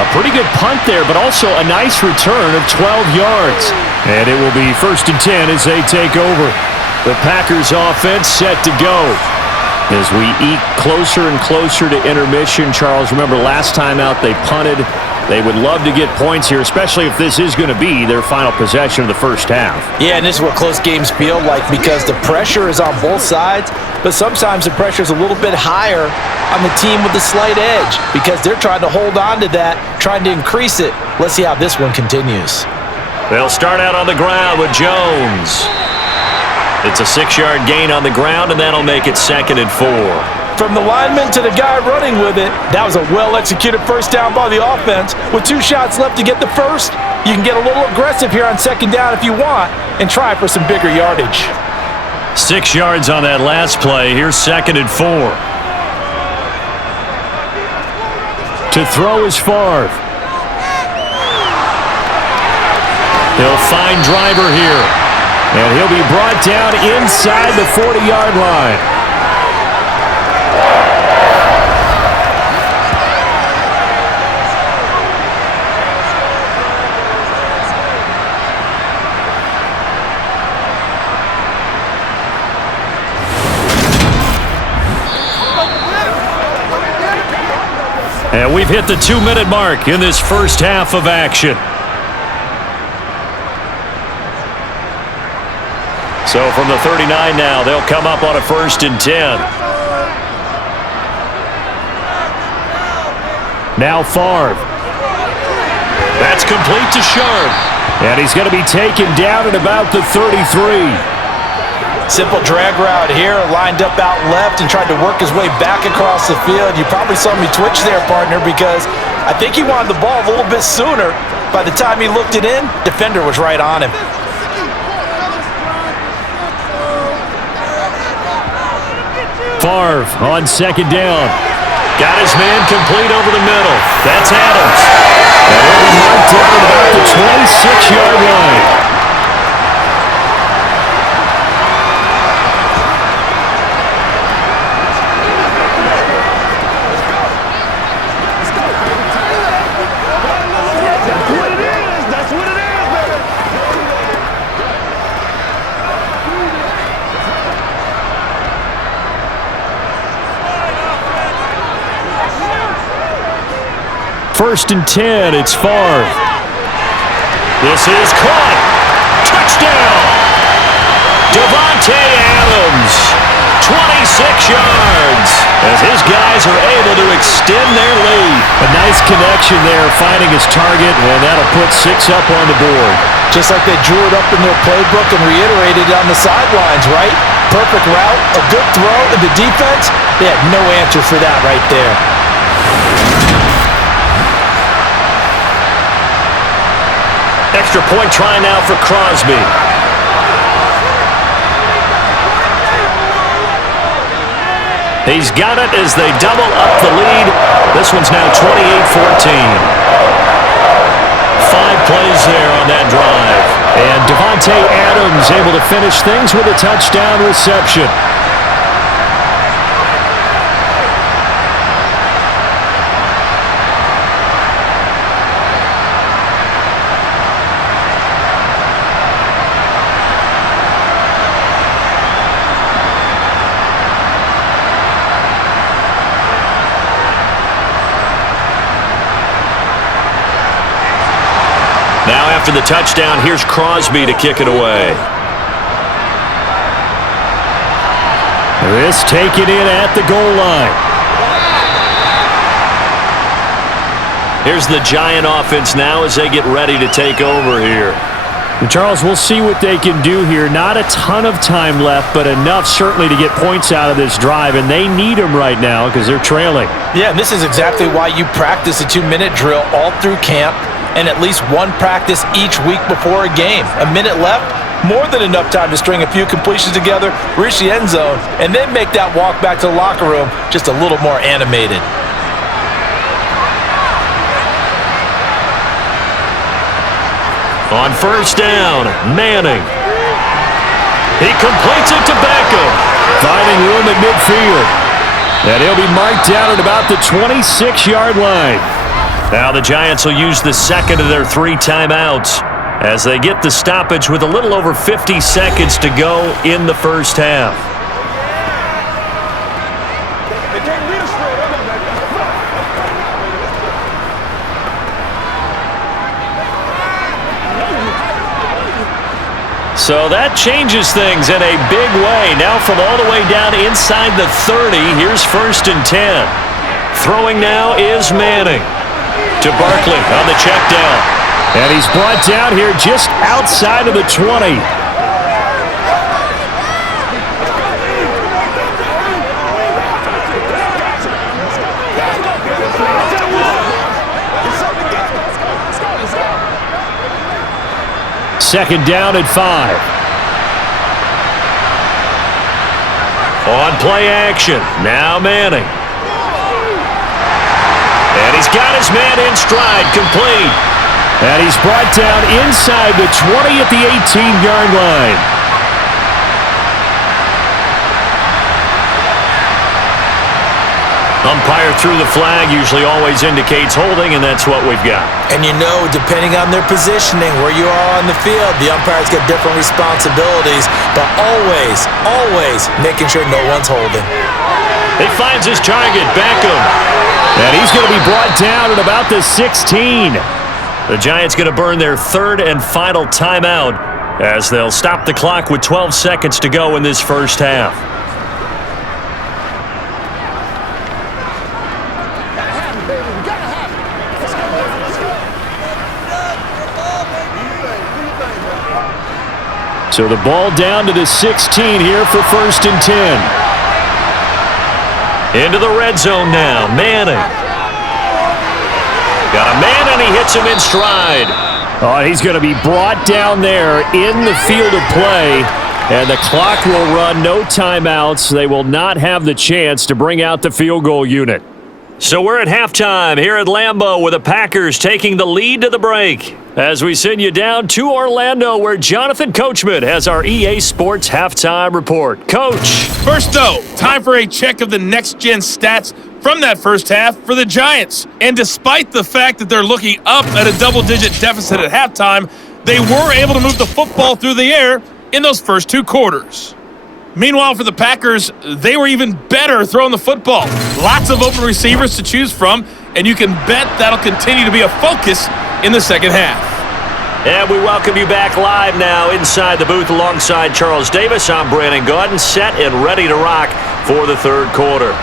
A pretty good punt there, but also a nice return of 12 yards. And it will be 1st and 10 as they take over. The Packers offense set to go. As we eke closer and closer to intermission, Charles, remember last time out they punted. They would love to get points here, especially if this is going to be their final possession of the first half. Yeah, and this is what close games feel like because the pressure is on both sides, but sometimes the pressure is a little bit higher on the team with the slight edge because they're trying to hold on to that, trying to increase it. Let's see how this one continues. They'll start out on the ground with Jones. It's a 6-yard gain on the ground, and that'll make it 2nd and 4. From the lineman to the guy running with it, that was a well-executed first down by the offense. With 2 shots left to get the first, you can get a little aggressive here on 2nd down if you want and try for some bigger yardage. 6 yards on that last play. Here's 2nd and 4. To throw is Favre. He'll find driver here. And he'll be brought down inside the 40-yard line. And we've hit the 2-minute mark in this first half of action. So from the 39 now, they'll come up on a 1st and 10. Now Favre. That's complete to Sharp. And he's going to be taken down at about the 33. Simple drag route here, lined up out left and tried to work his way back across the field. You probably saw me twitch there, partner, because I think he wanted the ball a little bit sooner. By the time he looked it in, defender was right on him. Favre on 2nd down. Got his man complete over the middle. That's Adams. And he'll be marked down at about the 26-yard line. First and 10, it's Favre. This is caught. Touchdown. Davante Adams, 26 yards, as his guys are able to extend their lead. A nice connection there, finding his target, and that'll put 6 up on the board. Just like they drew it up in their playbook and reiterated it on the sidelines, right? Perfect route, a good throw, and the defense, they had no answer for that right there. Extra point try now for Crosby. He's got it as they double up the lead. This one's now 28-14. 5 plays there on that drive. And Davante Adams able to finish things with a touchdown reception. Now after the touchdown, here's Crosby to kick it away. This taken in at the goal line. Here's the Giant offense now as they get ready to take over here. And Charles, we'll see what they can do here. Not a ton of time left, but enough certainly to get points out of this drive, and they need them right now because they're trailing. Yeah, and this is exactly why you practice a 2-minute drill all through camp, and at least one practice each week before a game. A minute left, more than enough time to string a few completions together, reach the end zone, and then make that walk back to the locker room just a little more animated. On 1st down, Manning. He completes it to Beckham, finding room at midfield. And he'll be marked down at about the 26-yard line. Now the Giants will use the second of their 3 timeouts as they get the stoppage with a little over 50 seconds to go in the first half. So that changes things in a big way. Now from all the way down inside the 30, here's 1st and 10. Throwing now is Manning. To Barkley on the check down. And he's brought down here just outside of the 20. Second down at 5. On play action. Now Manning. And he's got his man in stride, complete. And he's brought down inside the 20 at the 18-yard line. Umpire threw the flag, usually always indicates holding, and that's what we've got. And you know, depending on their positioning, where you are on the field, the umpires get different responsibilities, but always making sure no one's holding. He finds his target, Beckham. And he's going to be brought down at about the 16. The Giants going to burn their third and final timeout as they'll stop the clock with 12 seconds to go in this first half. So the ball down to the 16 here for 1st and 10. Into the red zone now. Manning. Got a man, and he hits him in stride. Oh, he's going to be brought down there in the field of play, and the clock will run. No timeouts. They will not have the chance to bring out the field goal unit. So we're at halftime here at Lambeau with the Packers taking the lead to the break. As we send you down to Orlando where Jonathan Coachman has our EA Sports halftime report. Coach. First, though, time for a check of the next-gen stats from that first half for the Giants. And despite the fact that they're looking up at a double-digit deficit at halftime, they were able to move the football through the air in those first two quarters. Meanwhile, for the Packers, they were even better throwing the football. Lots of open receivers to choose from, and you can bet that'll continue to be a focus in the second half. And we welcome you back live now inside the booth alongside Charles Davis. I'm Brandon Gaudin, set and ready to rock for the third quarter.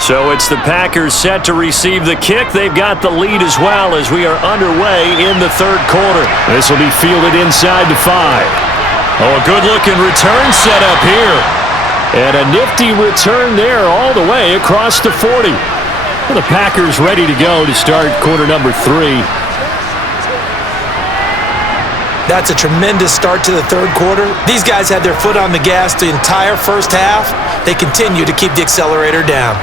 So it's the Packers set to receive the kick. They've got the lead as well as we are underway in the third quarter. This will be fielded inside the 5. Oh, a good-looking return set up here. And a nifty return there all the way across the 40. Well, the Packers ready to go to start quarter number 3. That's a tremendous start to the third quarter. These guys had their foot on the gas the entire first half. They continue to keep the accelerator down.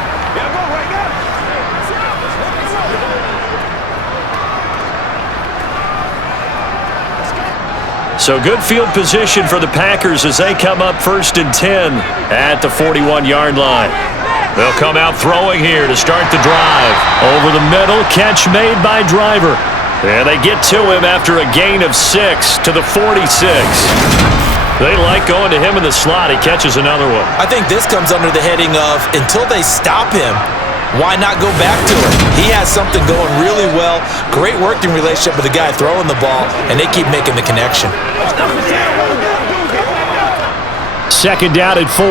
So good field position for the Packers as they come up 1st and 10 at the 41-yard line. They'll come out throwing here to start the drive. Over the middle, catch made by Driver. And they get to him after a gain of 6 to the 46. They like going to him in the slot. He catches another one. I think this comes under the heading of until they stop him, why not go back to him? He has something going really well. Great working relationship with the guy throwing the ball, and they keep making the connection. 2nd down and 4.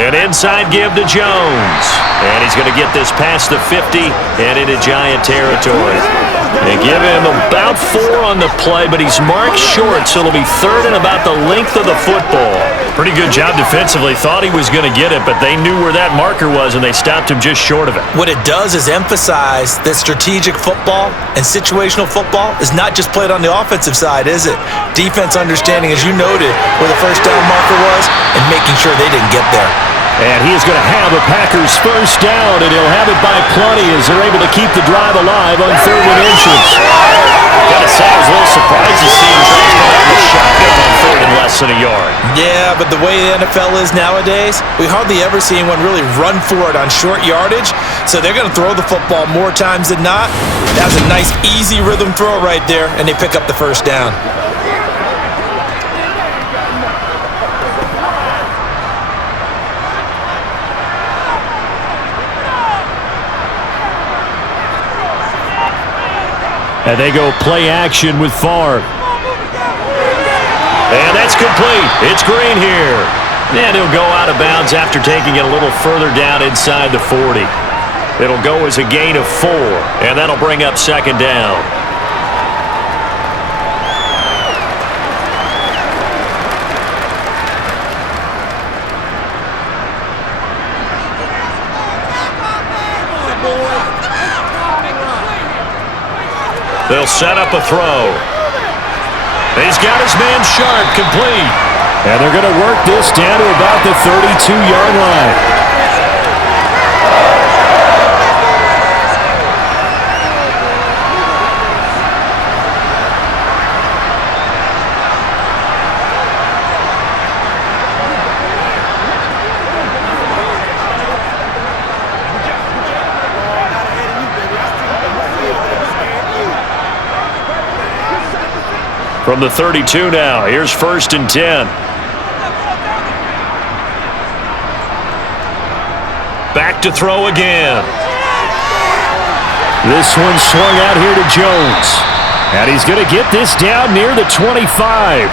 An inside give to Jones. And he's going to get this past the 50 and into Giant territory. They give him about 4 on the play, but he's marked short, so it'll be 3rd and about the length of the football. Pretty good job defensively. Thought he was going to get it, but they knew where that marker was, and they stopped him just short of it. What it does is emphasize that strategic football and situational football is not just played on the offensive side, is it? Defense understanding, as you noted, where the first down marker was and making sure they didn't get there. And he is going to have a Packers first down, and he'll have it by plenty as they're able to keep the drive alive on 3rd and inches. Gotta say, I was a little surprised to see him try to come out with a shotgun on 3rd and less than a yard. Yeah, but the way the NFL is nowadays, we hardly ever see anyone really run for it on short yardage, so they're going to throw the football more times than not. That's a nice, easy rhythm throw right there, and they pick up the first down. And they go play action with Favre. And that's complete. It's Green here. And he'll go out of bounds after taking it a little further down inside the 40. It'll go as a gain of 4, and that'll bring up second down. They'll set up a throw. He's got his man Sharp, complete. And they're going to work this down to about the 32-yard line. From the 32 now, here's 1st and 10. Back to throw again. This one swung out here to Jones. And he's going to get this down near the 25.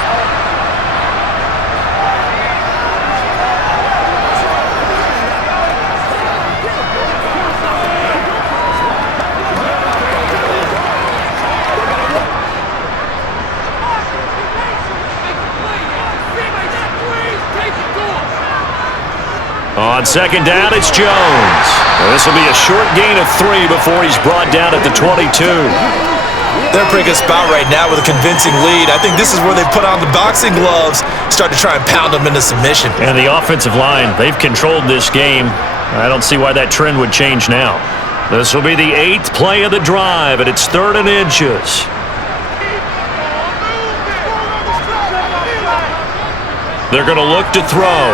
On second down, it's Jones. This will be a short gain of 3 before he's brought down at the 22. They're in a pretty good spot right now with a convincing lead. I think this is where they put on the boxing gloves, start to try and pound them into submission. And the offensive line, they've controlled this game. I don't see why that trend would change now. This will be the 8th play of the drive, and it's 3rd and inches. They're going to look to throw.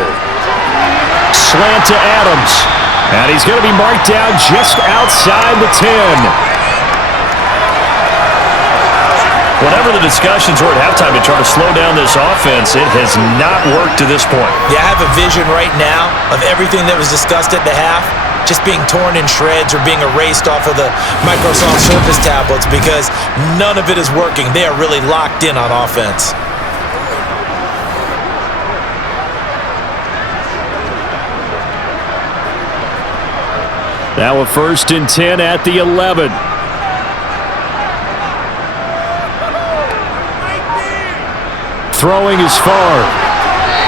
Slant to Adams. And he's going to be marked down just outside the 10. Whatever the discussions were at halftime to try to slow down this offense, it has not worked to this point. Yeah, I have a vision right now of everything that was discussed at the half just being torn in shreds or being erased off of the Microsoft Surface tablets because none of it is working. They are really locked in on offense. Now a 1st and 10 at the 11. Throwing is far.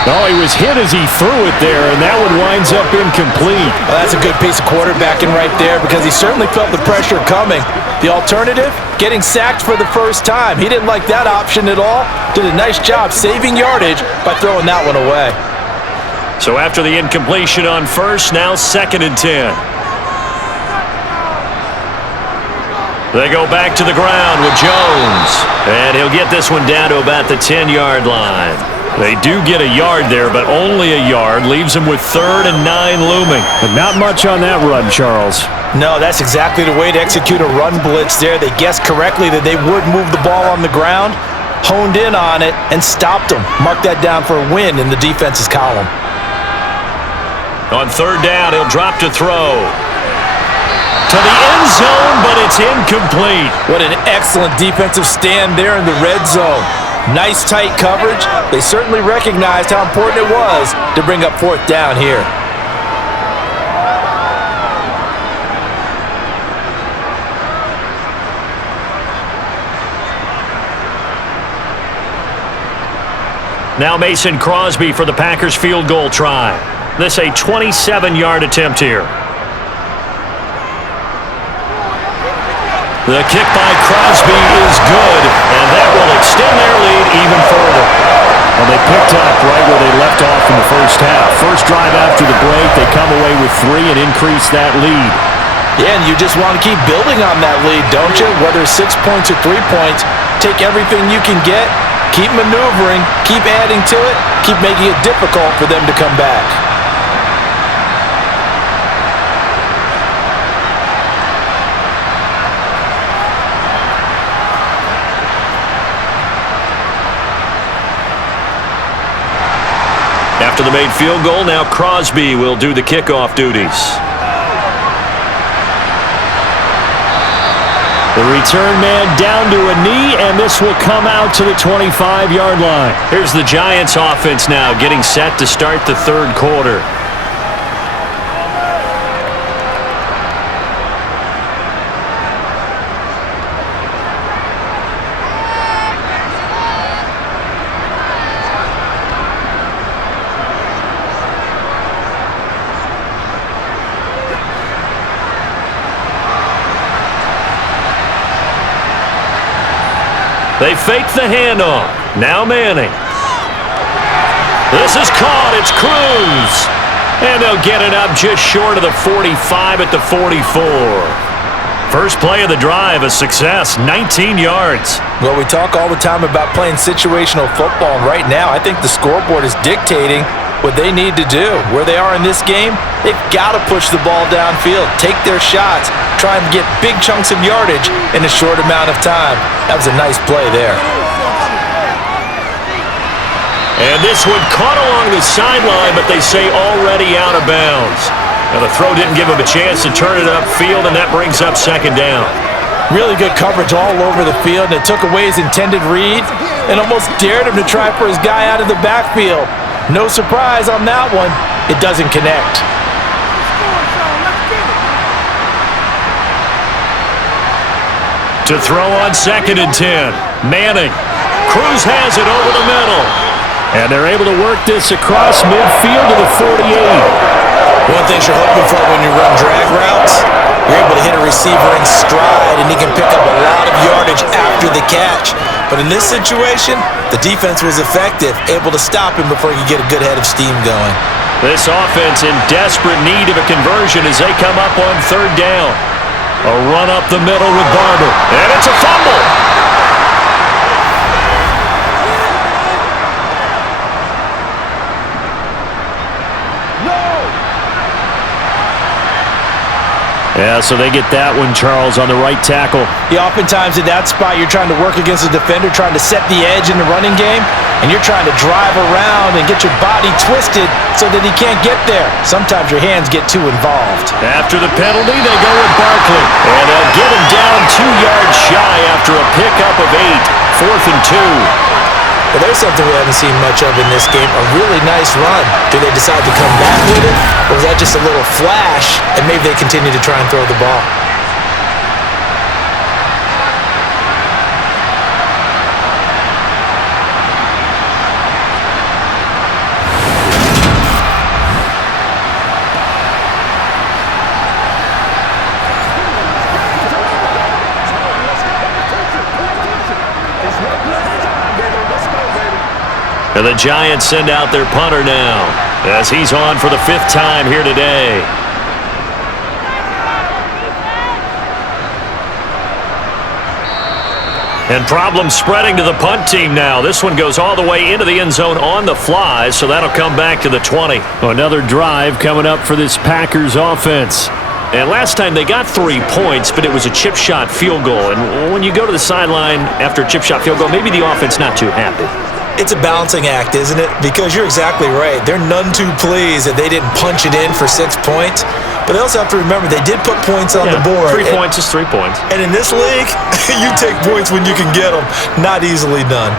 Oh, he was hit as he threw it there, and that one winds up incomplete. Well, that's a good piece of quarterbacking right there because he certainly felt the pressure coming. The alternative, getting sacked for the first time. He didn't like that option at all. Did a nice job saving yardage by throwing that one away. So after the incompletion on 1st, now 2nd and 10. They go back to the ground with Jones. And he'll get this one down to about the 10-yard line. They do get a yard there, but only a yard. Leaves them with 3rd and 9 looming. But not much on that run, Charles. No, that's exactly the way to execute a run blitz there. They guessed correctly that they would move the ball on the ground, honed in on it, and stopped them. Mark that down for a win in the defense's column. On 3rd down, he'll drop to throw. To the end zone, but it's incomplete. What an excellent defensive stand there in the red zone. Nice tight coverage. They certainly recognized how important it was to bring up 4th down here. Now Mason Crosby for the Packers field goal try. This a 27-yard attempt here. The kick by Crosby is good, and that will extend their lead even further. Well, they picked up right where they left off in the first half. First drive after the break, they come away with 3 and increase that lead. Yeah, and you just want to keep building on that lead, don't you? Whether it's 6 points or 3 points, take everything you can get, keep maneuvering, keep adding to it, keep making it difficult for them to come back. After the made field goal, now Crosby will do the kickoff duties. The return man down to a knee, and this will come out to the 25-yard line. Here's the Giants offense now getting set to start the third quarter. They fake the handoff. Now Manning. This is caught. It's Cruz. And they'll get it up just short of the 45 at the 44. First play of the drive, a success, 19 yards. Well, we talk all the time about playing situational football. And right now, I think the scoreboard is dictating what they need to do. Where they are in this game, they've got to push the ball downfield, take their shots, try and get big chunks of yardage in a short amount of time. That was a nice play there. And this one caught along the sideline, but they say already out of bounds. Now the throw didn't give him a chance to turn it upfield, and that brings up second down. Really good coverage all over the field, and it took away his intended read and almost dared him to try for his guy out of the backfield. No surprise on that one. It doesn't connect. To throw on 2nd and 10. Manning. Cruz has it over the middle. And they're able to work this across midfield to the 48. One thing you're hoping for when you run drag routes, you're able to hit a receiver in stride, and he can pick up a lot of yardage after the catch. But in this situation, the defense was effective, able to stop him before he could get a good head of steam going. This offense in desperate need of a conversion as they come up on 3rd down. A run up the middle with Barber. And it's a fumble. Yeah, so they get that one, Charles, on the right tackle. Yeah, oftentimes in that spot, you're trying to work against a defender, trying to set the edge in the running game, and you're trying to drive around and get your body twisted so that he can't get there. Sometimes your hands get too involved. After the penalty, they go with Barkley. And they'll get him down 2 yards shy after a pickup of 8. 4th and 2. But there's something we haven't seen much of in this game, a really nice run. Do they decide to come back with it, or was that just a little flash, and maybe they continue to try and throw the ball? And the Giants send out their punter now as he's on for the 5th time here today. And problems spreading to the punt team now. This one goes all the way into the end zone on the fly, so that'll come back to the 20. Another drive coming up for this Packers offense. And last time they got 3 points, but it was a chip shot field goal. And when you go to the sideline after a chip shot field goal, maybe the offense not too happy. It's a balancing act, isn't it? Because you're exactly right. They're none too pleased that they didn't punch it in for 6 points. But they also have to remember they did put points on the board. 3 points is 3 points. And in this league, you take points when you can get them. Not easily done.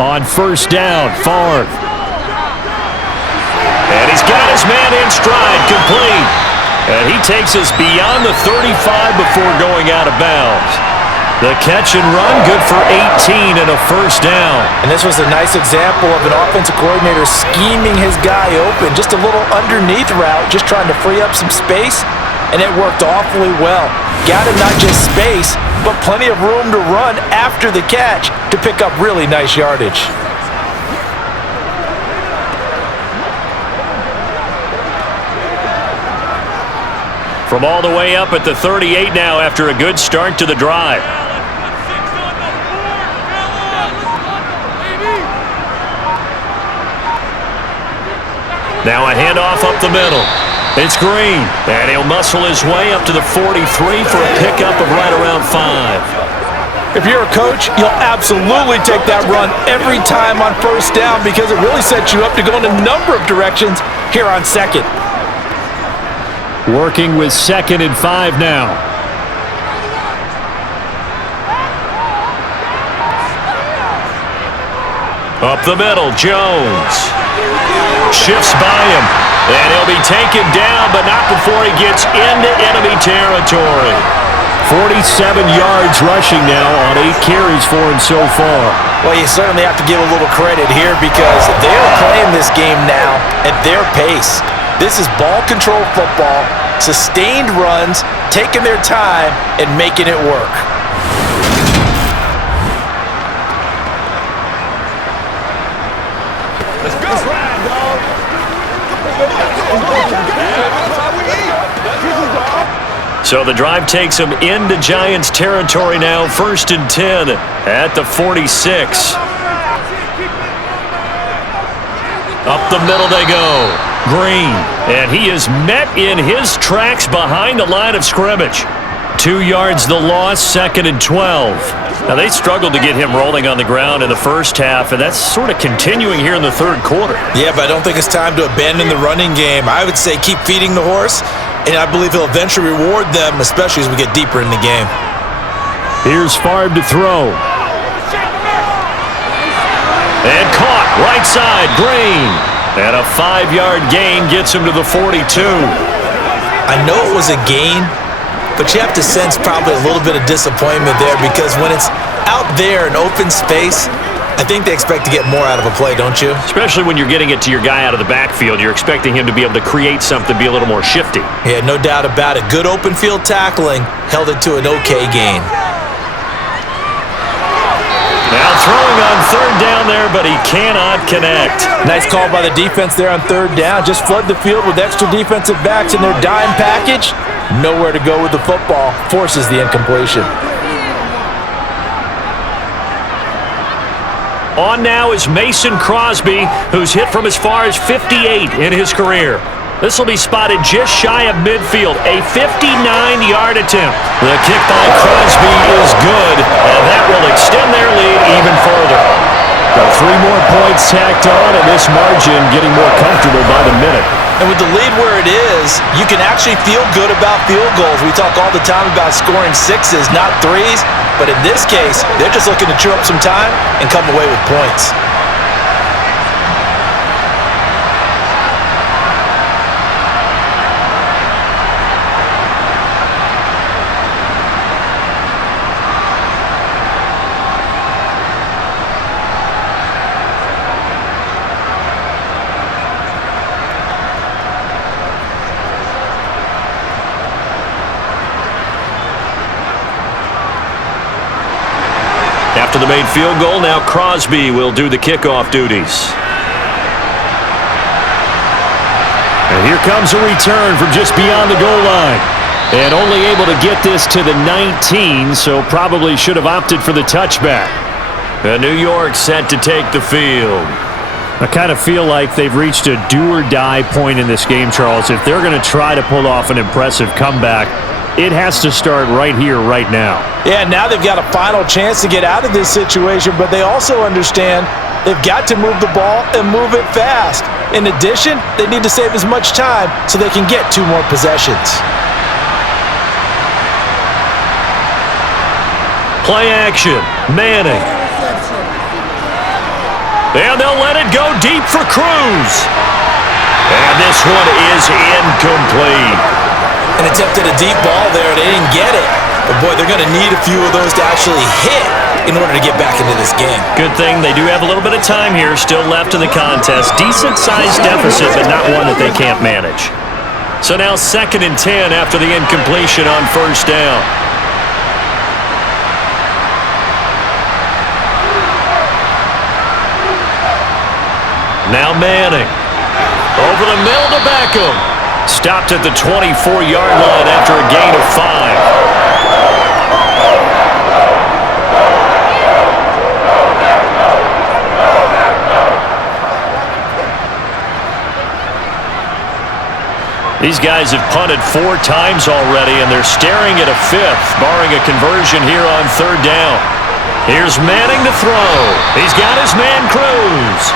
On 1st down, Favre. And he's got his man in stride, complete. And he takes us beyond the 35 before going out of bounds. The catch and run, good for 18 and a 1st down. And this was a nice example of an offensive coordinator scheming his guy open. Just a little underneath route, just trying to free up some space, and it worked awfully well. Got him not just space, but plenty of room to run after the catch to pick up really nice yardage. From all the way up at the 38 now after a good start to the drive. Now a handoff up the middle. It's Green, and he'll muscle his way up to the 43 for a pickup of right around 5. If you're a coach, you'll absolutely take that run every time on 1st down because it really sets you up to go in a number of directions here on 2nd. Working with 2nd and 5 now. Up the middle, Jones. Shifts by him. And he'll be taken down, but not before he gets into enemy territory. 47 yards rushing now on 8 carries for him so far. Well, you certainly have to give a little credit here because they're playing this game now at their pace. This is ball control football, sustained runs, taking their time, and making it work. Let's go. Let's ride, dog. So the drive takes him into Giants territory now, 1st and 10 at the 46. Up the middle they go. Green. And he is met in his tracks behind the line of scrimmage. 2 yards the loss, 2nd and 12. Now they struggled to get him rolling on the ground in the first half, and that's sort of continuing here in the third quarter. Yeah, but I don't think it's time to abandon the running game. I would say keep feeding the horse, and I believe he'll eventually reward them, especially as we get deeper in the game. Here's Favre to throw. And caught, right side, Green. And a 5-yard gain gets him to the 42. I know it was a gain, but you have to sense probably a little bit of disappointment there because when it's out there in open space, I think they expect to get more out of a play, don't you? Especially when you're getting it to your guy out of the backfield. You're expecting him to be able to create something, be a little more shifty. Yeah, no doubt about it. Good open field tackling held it to an okay gain. Now throwing on 3rd down there, but he cannot connect. Nice call by the defense there on 3rd down. Just flood the field with extra defensive backs in their dime package. Nowhere to go with the football. Forces the incompletion. On now is Mason Crosby, who's hit from as far as 58 in his career. This will be spotted just shy of midfield, a 59-yard attempt. The kick by Crosby is good, and that will extend their lead even further. Well, 3 more points tacked on, and this margin getting more comfortable by the minute. And with the lead where it is, you can actually feel good about field goals. We talk all the time about scoring 6s, not 3s. But in this case, they're just looking to chew up some time and come away with points. After the made field goal, now Crosby will do the kickoff duties. And here comes a return from just beyond the goal line. And only able to get this to the 19, so probably should have opted for the touchback. And New York set to take the field. I kind of feel like they've reached a do-or-die point in this game, Charles. If they're going to try to pull off an impressive comeback, it has to start right here, right now. Yeah, now they've got a final chance to get out of this situation, but they also understand they've got to move the ball and move it fast. In addition, they need to save as much time so they can get 2 more possessions. Play action, Manning. And they'll let it go deep for Cruz. And this one is incomplete. An attempt at a deep ball there, they didn't get it. But boy, they're going to need a few of those to actually hit in order to get back into this game. Good thing they do have a little bit of time here still left in the contest. Decent-sized deficit, but not one that they can't manage. So now 2nd and 10 after the incompletion on 1st down. Now Manning. Over the middle to Beckham. Stopped at the 24-yard line after a gain of 5. These guys have punted 4 times already, and they're staring at a 5th, barring a conversion here on 3rd down. Here's Manning to throw. He's got his man Cruz.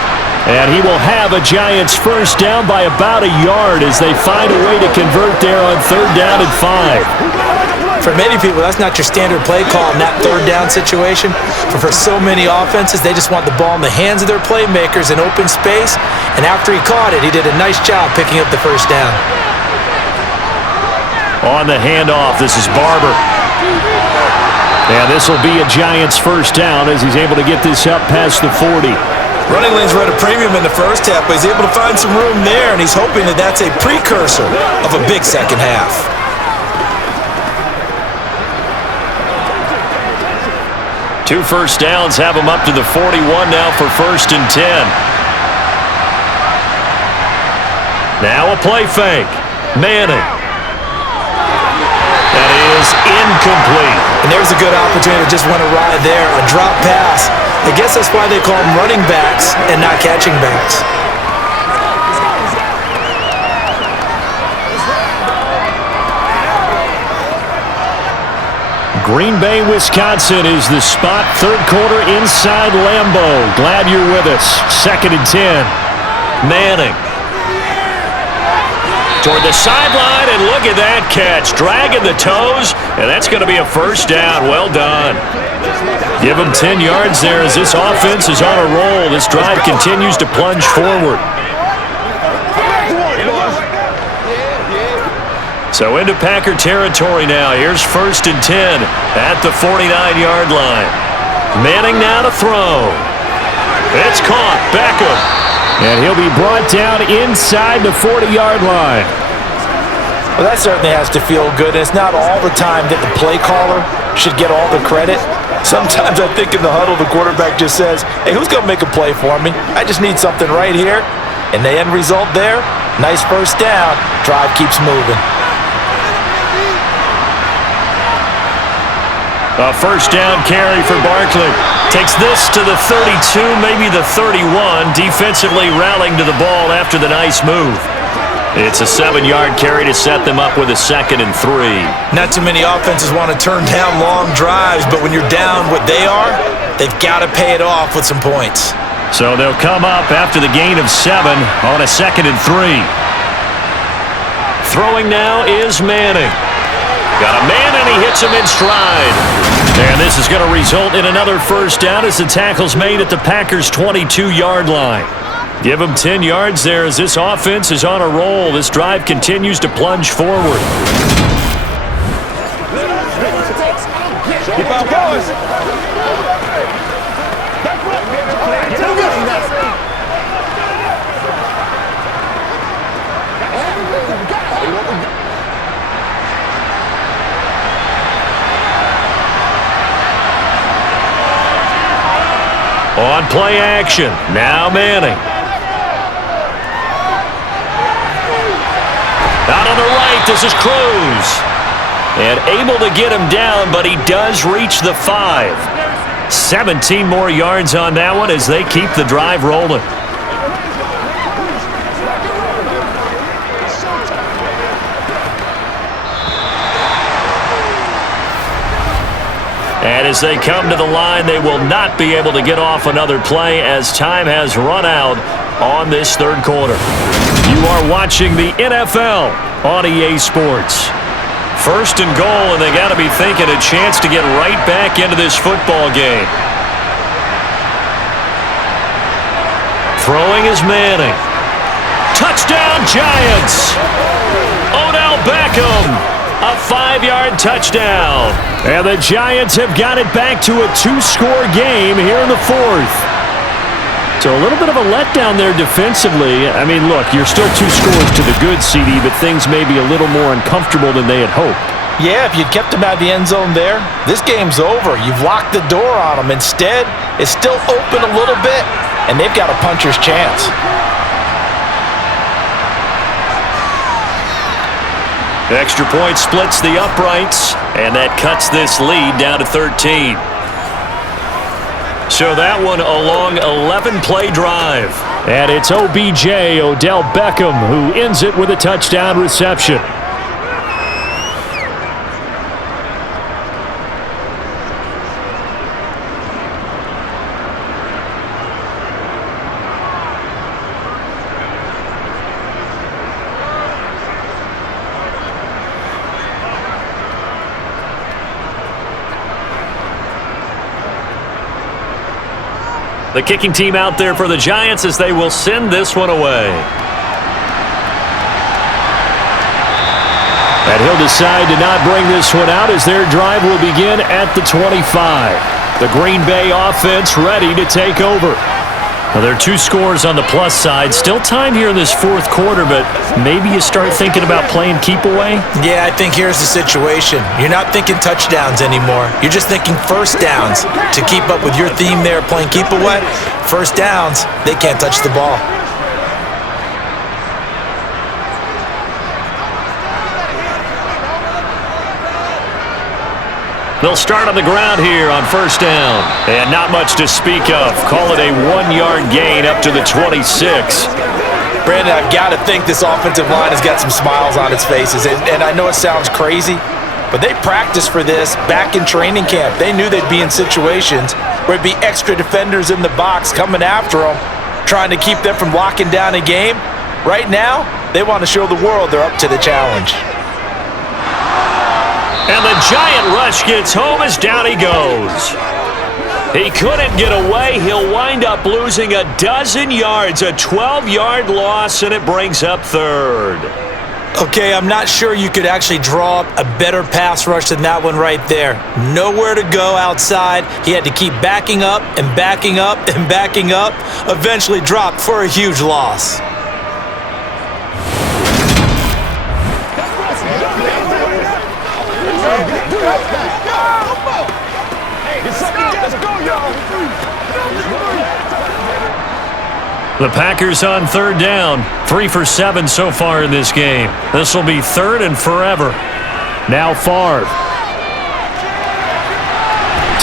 And he will have a Giants first down by about a yard as they find a way to convert there on 3rd down and 5. For many people, that's not your standard play call in that 3rd down situation. But for so many offenses, they just want the ball in the hands of their playmakers in open space. And after he caught it, he did a nice job picking up the first down. On the handoff, this is Barber. And this will be a Giants first down as he's able to get this up past the 40. Running lanes were at a premium in the first half, but he's able to find some room there, and he's hoping that that's a precursor of a big second half. Two first downs have him up to the 41 now for 1st and 10. Now a play fake. Manning. That is incomplete. And there's a good opportunity that just went awry there, a drop pass. I guess that's why they call them running backs and not catching backs. Green Bay, Wisconsin is the spot. 3rd quarter inside Lambeau. Glad you're with us. 2nd and 10. Manning. Toward the sideline, and look at that catch. Dragging the toes, and that's going to be a first down. Well done. Give him 10 yards there as this offense is on a roll. This drive continues to plunge forward. So into Packer territory now. Here's 1st and 10 at the 49-yard line. Manning now to throw. It's caught. Beckham. And he'll be brought down inside the 40-yard line. Well, that certainly has to feel good. And it's not all the time that the play caller should get all the credit. Sometimes I think in the huddle, the quarterback just says, hey, who's going to make a play for me? I just need something right here. And the end result there, nice first down. Drive keeps moving. A first down carry for Barkley. Takes this to the 32, maybe the 31. Defensively rallying to the ball after the nice move. It's a 7-yard carry to set them up with a 2nd and 3. Not too many offenses want to turn down long drives, but when you're down what they are, they've got to pay it off with some points. So they'll come up after the gain of 7 on a 2nd and 3. Throwing now is Manning. Got a man, and he hits him in stride. And this is going to result in another first down as the tackle's made at the Packers' 22-yard line. Give him 10 yards there as this offense is on a roll. This drive continues to plunge forward. Keep on going. On play action, now Manning. Out on the right, this is Cruz. And able to get him down, but he does reach the 5. 17 more yards on that one as they keep the drive rolling. And as they come to the line, they will not be able to get off another play as time has run out on this 3rd quarter. You are watching the NFL on EA Sports. 1st and goal, and they got to be thinking a chance to get right back into this football game. Throwing is Manning. Touchdown, Giants! Odell Beckham. A 5-yard touchdown. And the Giants have got it back to a 2-score game here in the 4th. So a little bit of a letdown there defensively. I mean, look, you're still 2 scores to the good, CD, but things may be a little more uncomfortable than they had hoped. Yeah, if you'd kept them out of the end zone there, this game's over. You've locked the door on them. Instead, it's still open a little bit, and they've got a puncher's chance. Extra point splits the uprights, and that cuts this lead down to 13. So that one a long 11-play drive. And it's OBJ, Odell Beckham, who ends it with a touchdown reception. The kicking team out there for the Giants as they will send this one away. And he'll decide to not bring this one out as their drive will begin at the 25. The Green Bay offense ready to take over. Well, there are 2 scores on the plus side. Still time here in this fourth quarter, but maybe you start thinking about playing keep away? Yeah, I think here's the situation. You're not thinking touchdowns anymore. You're just thinking first downs. To keep up with your theme there, playing keep away, first downs, they can't touch the ball. They'll start on the ground here on first down. And not much to speak of. Call it a 1-yard gain up to the 26. Brandon, I've got to think this offensive line has got some smiles on its faces. And I know it sounds crazy, but they practiced for this back in training camp. They knew they'd be in situations where it'd be extra defenders in the box coming after them, trying to keep them from locking down a game. Right now, they want to show the world they're up to the challenge. And the Giant rush gets home as down he goes. He couldn't get away. He'll wind up losing a dozen yards, a 12-yard loss, and it brings up third. Okay, I'm not sure you could actually draw up a better pass rush than that one right there. Nowhere to go outside. He had to keep backing up and backing up and backing up. Eventually dropped for a huge loss. The Packers on third down. 3 for 7 so far in this game. This will be third and forever. Now Favre.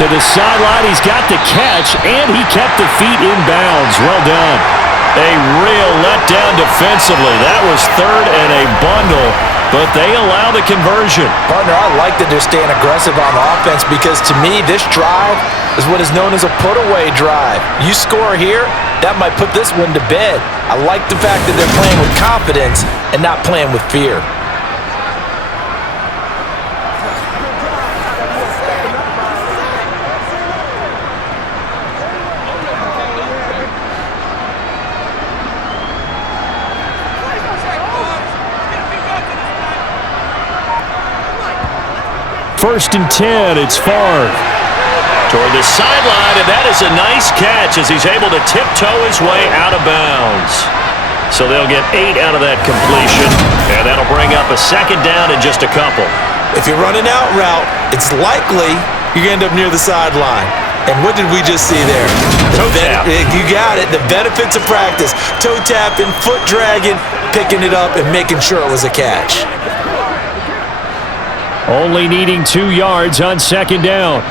To the sideline, he's got the catch, and he kept the feet in bounds. Well done. A real letdown defensively. That was third and a bundle, but they allow the conversion. Partner, I like that they're staying aggressive on offense because to me, this drive is what is known as a put-away drive. You score here, that might put this one to bed. I like the fact that they're playing with confidence and not playing with fear. First and 10, it's Favre. Toward the sideline, and that is a nice catch as he's able to tiptoe his way out of bounds. So they'll get 8 out of that completion, and that'll bring up a second down in just a couple. If you're running out route, it's likely you're going to end up near the sideline. And what did we just see there? Toe tap. You got it. The benefits of practice. Toe tapping, foot dragging, picking it up, and making sure it was a catch. Only needing 2 yards on second down.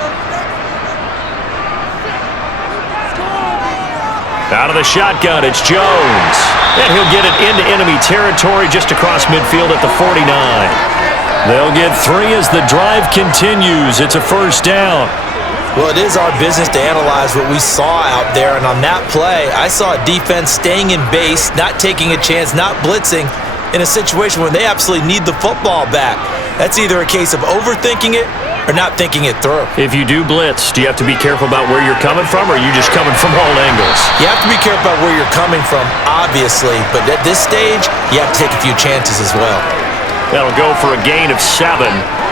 Out of the shotgun, it's Jones. And he'll get it into enemy territory just across midfield at the 49. They'll get 3 as the drive continues. It's a first down. Well, it is our business to analyze what we saw out there, and on that play, I saw a defense staying in base, not taking a chance, not blitzing, in a situation where they absolutely need the football back. That's either a case of overthinking it or not thinking it through. If you do blitz, do you have to be careful about where you're coming from, or are you just coming from all angles? You have to be careful about where you're coming from, obviously, but at this stage, you have to take a few chances as well. That'll go for a gain of 7,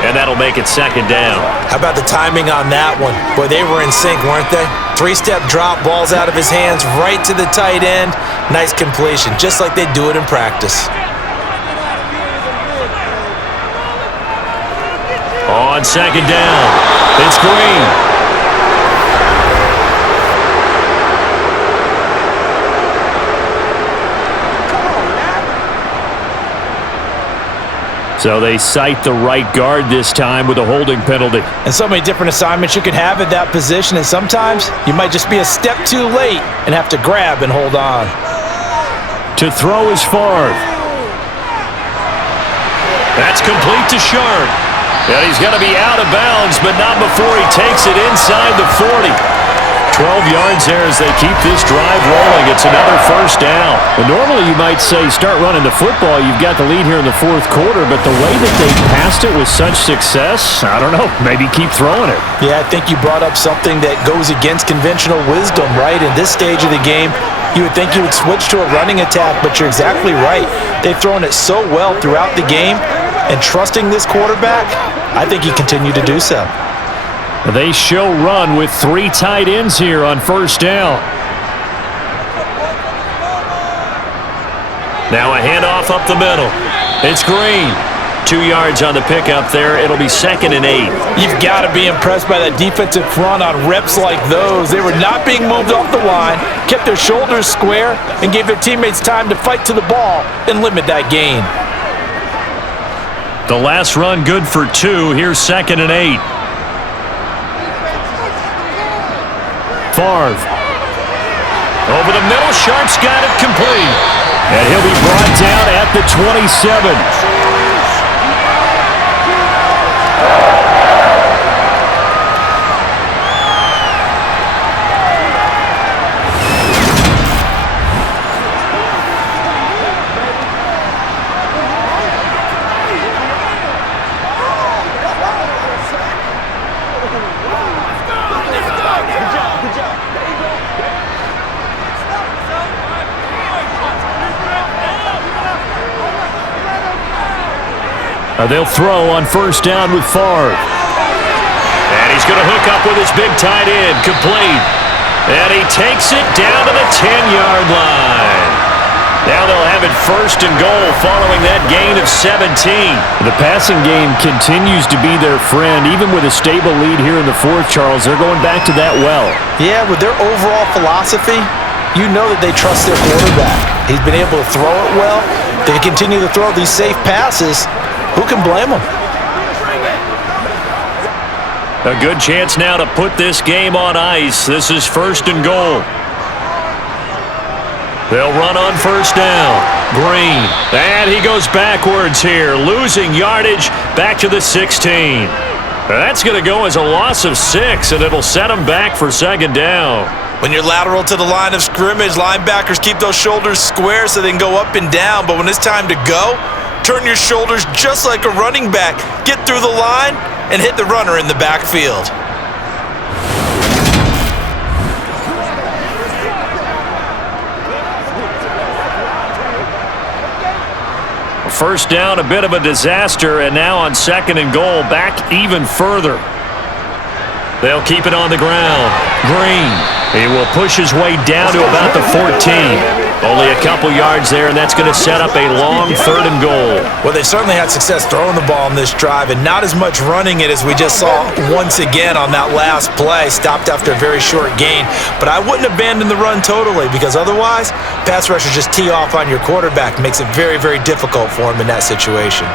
and that'll make it second down. How about the timing on that one? Boy, they were in sync, weren't they? 3-step drop, balls out of his hands, right to the tight end. Nice completion, just like they do it in practice. On second down, it's Green. So they cite the right guard this time with a holding penalty. And so many different assignments you could have at that position, and sometimes you might just be a step too late and have to grab and hold on. To throw is Favre. That's complete to Sharp. And he's going to be out of bounds, but not before he takes it inside the 40. 12 yards there as they keep this drive rolling. It's another first down. Well, normally you might say start running the football. You've got the lead here in the fourth quarter, but the way that they passed it with such success, I don't know, maybe keep throwing it. Yeah, I think you brought up something that goes against conventional wisdom, right? In this stage of the game, you would think you would switch to a running attack, but you're exactly right. They've thrown it so well throughout the game, and trusting this quarterback, I think you continue to do so. They show run with 3 tight ends here on first down. Now a handoff up the middle. It's Green. 2 yards on the pickup there. It'll be 2nd and 8. You've got to be impressed by that defensive front on reps like those. They were not being moved off the line, kept their shoulders square, and gave their teammates time to fight to the ball and limit that gain. The last run good for 2. Here's 2nd and 8. Favre. Over the middle, Sharp's got it complete. And he'll be brought down at the 27. They'll throw on first down with Favre. And he's going to hook up with his big tight end. Complete. And he takes it down to the 10-yard line. Now they'll have it 1st and goal following that gain of 17. The passing game continues to be their friend. Even with a stable lead here in the fourth, Charles, they're going back to that well. Yeah, with their overall philosophy, you know that they trust their quarterback. He's been able to throw it well. They continue to throw these safe passes. Who can blame them? A good chance now to put this game on ice. This is 1st and goal. They'll run on first down. Green. And he goes backwards here, losing yardage back to the 16. That's going to go as a loss of 6, and it'll set him back for 2nd down. When you're lateral to the line of scrimmage, linebackers keep those shoulders square so they can go up and down. But when it's time to go, turn your shoulders just like a running back. Get through the line and hit the runner in the backfield. First down, a bit of a disaster, and now on 2nd and goal, back even further. They'll keep it on the ground. Green. He will push his way down to about the 14. Only a couple yards there, and that's going to set up a long 3rd and goal. Well, they certainly had success throwing the ball on this drive, and not as much running it as we just saw once again on that last play. Stopped after a very short gain. But I wouldn't abandon the run totally, because otherwise, pass rushers just tee off on your quarterback. Makes it very, very difficult for him in that situation.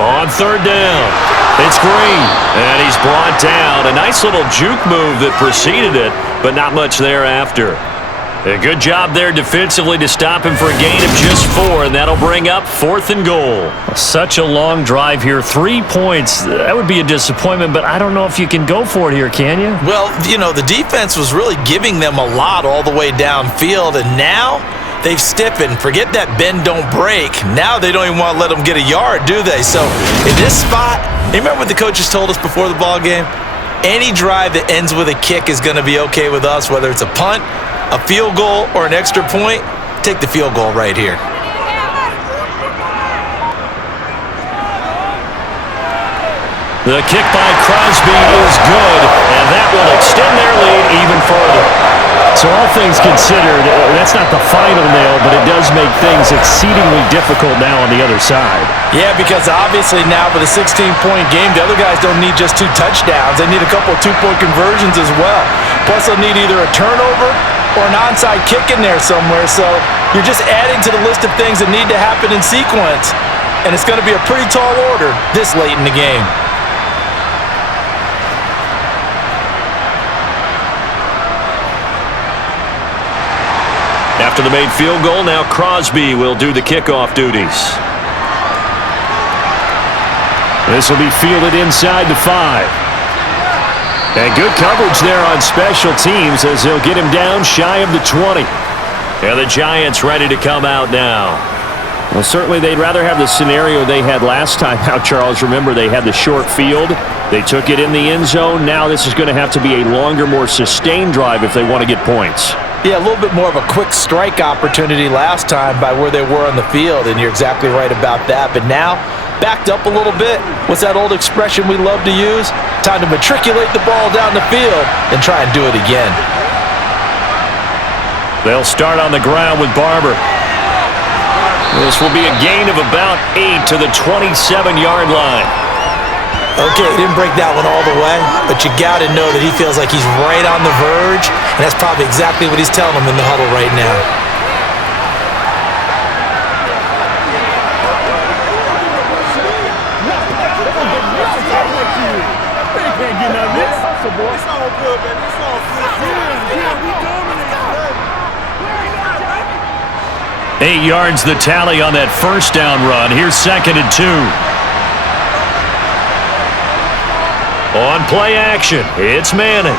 On 3rd down, it's Green, and he's brought down. A nice little juke move that preceded it, but not much thereafter. A good job there defensively to stop him for a gain of just 4, and that'll bring up 4th and goal. Such a long drive here. 3 points. That would be a disappointment, but I don't know if you can go for it here, can you? Well, you know, the defense was really giving them a lot all the way downfield, and now they've stiffened. Forget that bend, don't break. Now they don't even want to let them get a yard, do they? So in this spot, you remember what the coaches told us before the ball game? Any drive that ends with a kick is going to be okay with us, whether it's a punt, a field goal, or an extra point. Take the field goal right here. The kick by Crosby is good, and that will extend their lead even further. So all things considered, that's not the final nail, but it does make things exceedingly difficult now on the other side. Yeah, because obviously now with a 16-point game, the other guys don't need just 2 touchdowns. They need a couple of 2-point conversions as well. Plus, they'll need either a turnover or an onside kick in there somewhere. So you're just adding to the list of things that need to happen in sequence. And it's going to be a pretty tall order this late in the game. After the made field goal, now Crosby will do the kickoff duties. This will be fielded inside the 5. And good coverage there on special teams as they'll get him down shy of the 20. And the Giants ready to come out now. Well, certainly they'd rather have the scenario they had last time out, Charles. Remember, they had the short field. They took it in the end zone. Now this is going to have to be a longer, more sustained drive if they want to get points. Yeah, a little bit more of a quick strike opportunity last time by where they were on the field, and you're exactly right about that. But now, backed up a little bit. What's that old expression we love to use? Time to matriculate the ball down the field and try and do it again. They'll start on the ground with Barber. This will be a gain of about 8 to the 27-yard line. Okay, didn't break that one all the way, but you got to know that he feels like he's right on the verge, and that's probably exactly what he's telling them in the huddle right now. They can't get none of this. It's all good, baby. It's all good. Yeah, we dominate. 8 yards the tally on that first down run. Here's 2nd and 2. On play action, it's Manning.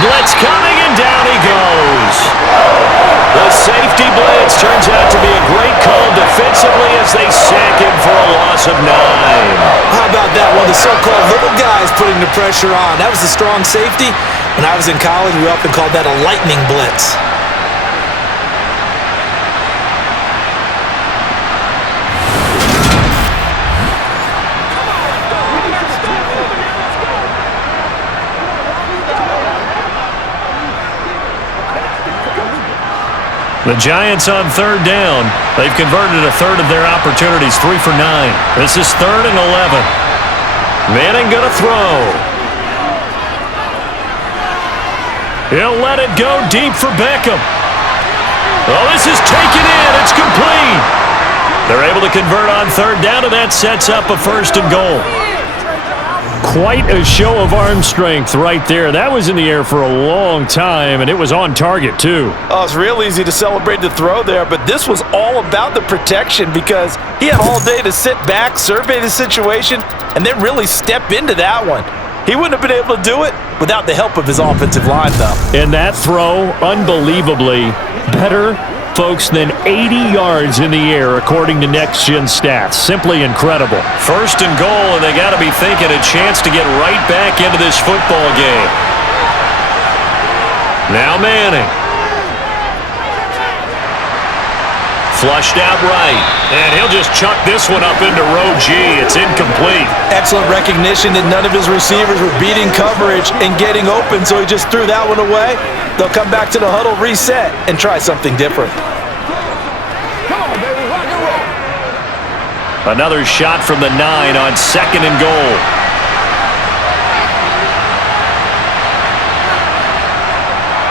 Blitz coming, and down he goes. The safety blitz turns out to be a great call defensively as they sack him for a loss of 9. How about that one? The so-called little guys putting the pressure on. That was the strong safety. When I was in college, we often called that a lightning blitz. The Giants on 3rd down. They've converted a third of their opportunities, 3 for 9. This is 3rd and 11. Manning gonna throw. He'll let it go deep for Beckham. Oh, this is taken in. It's complete. They're able to convert on 3rd down, and that sets up a 1st and goal. Quite a show of arm strength right there. That was in the air for a long time, and it was on target, too. Oh, it's real easy to celebrate the throw there, but this was all about the protection because he had all day to sit back, survey the situation, and then really step into that one. He wouldn't have been able to do it without the help of his offensive line, though. And that throw, unbelievably better, folks, than 80 yards in the air, according to Next Gen Stats. Simply incredible. 1st and goal, and they got to be thinking a chance to get right back into this football game. Now Manning. Flushed out right, and he'll just chuck this one up into row G. It's incomplete. Excellent recognition that none of his receivers were beating coverage and getting open, so he just threw that one away. They'll come back to the huddle, reset, and try something different. Come on, baby. Rock and roll. Another shot from the 9 on 2nd and goal.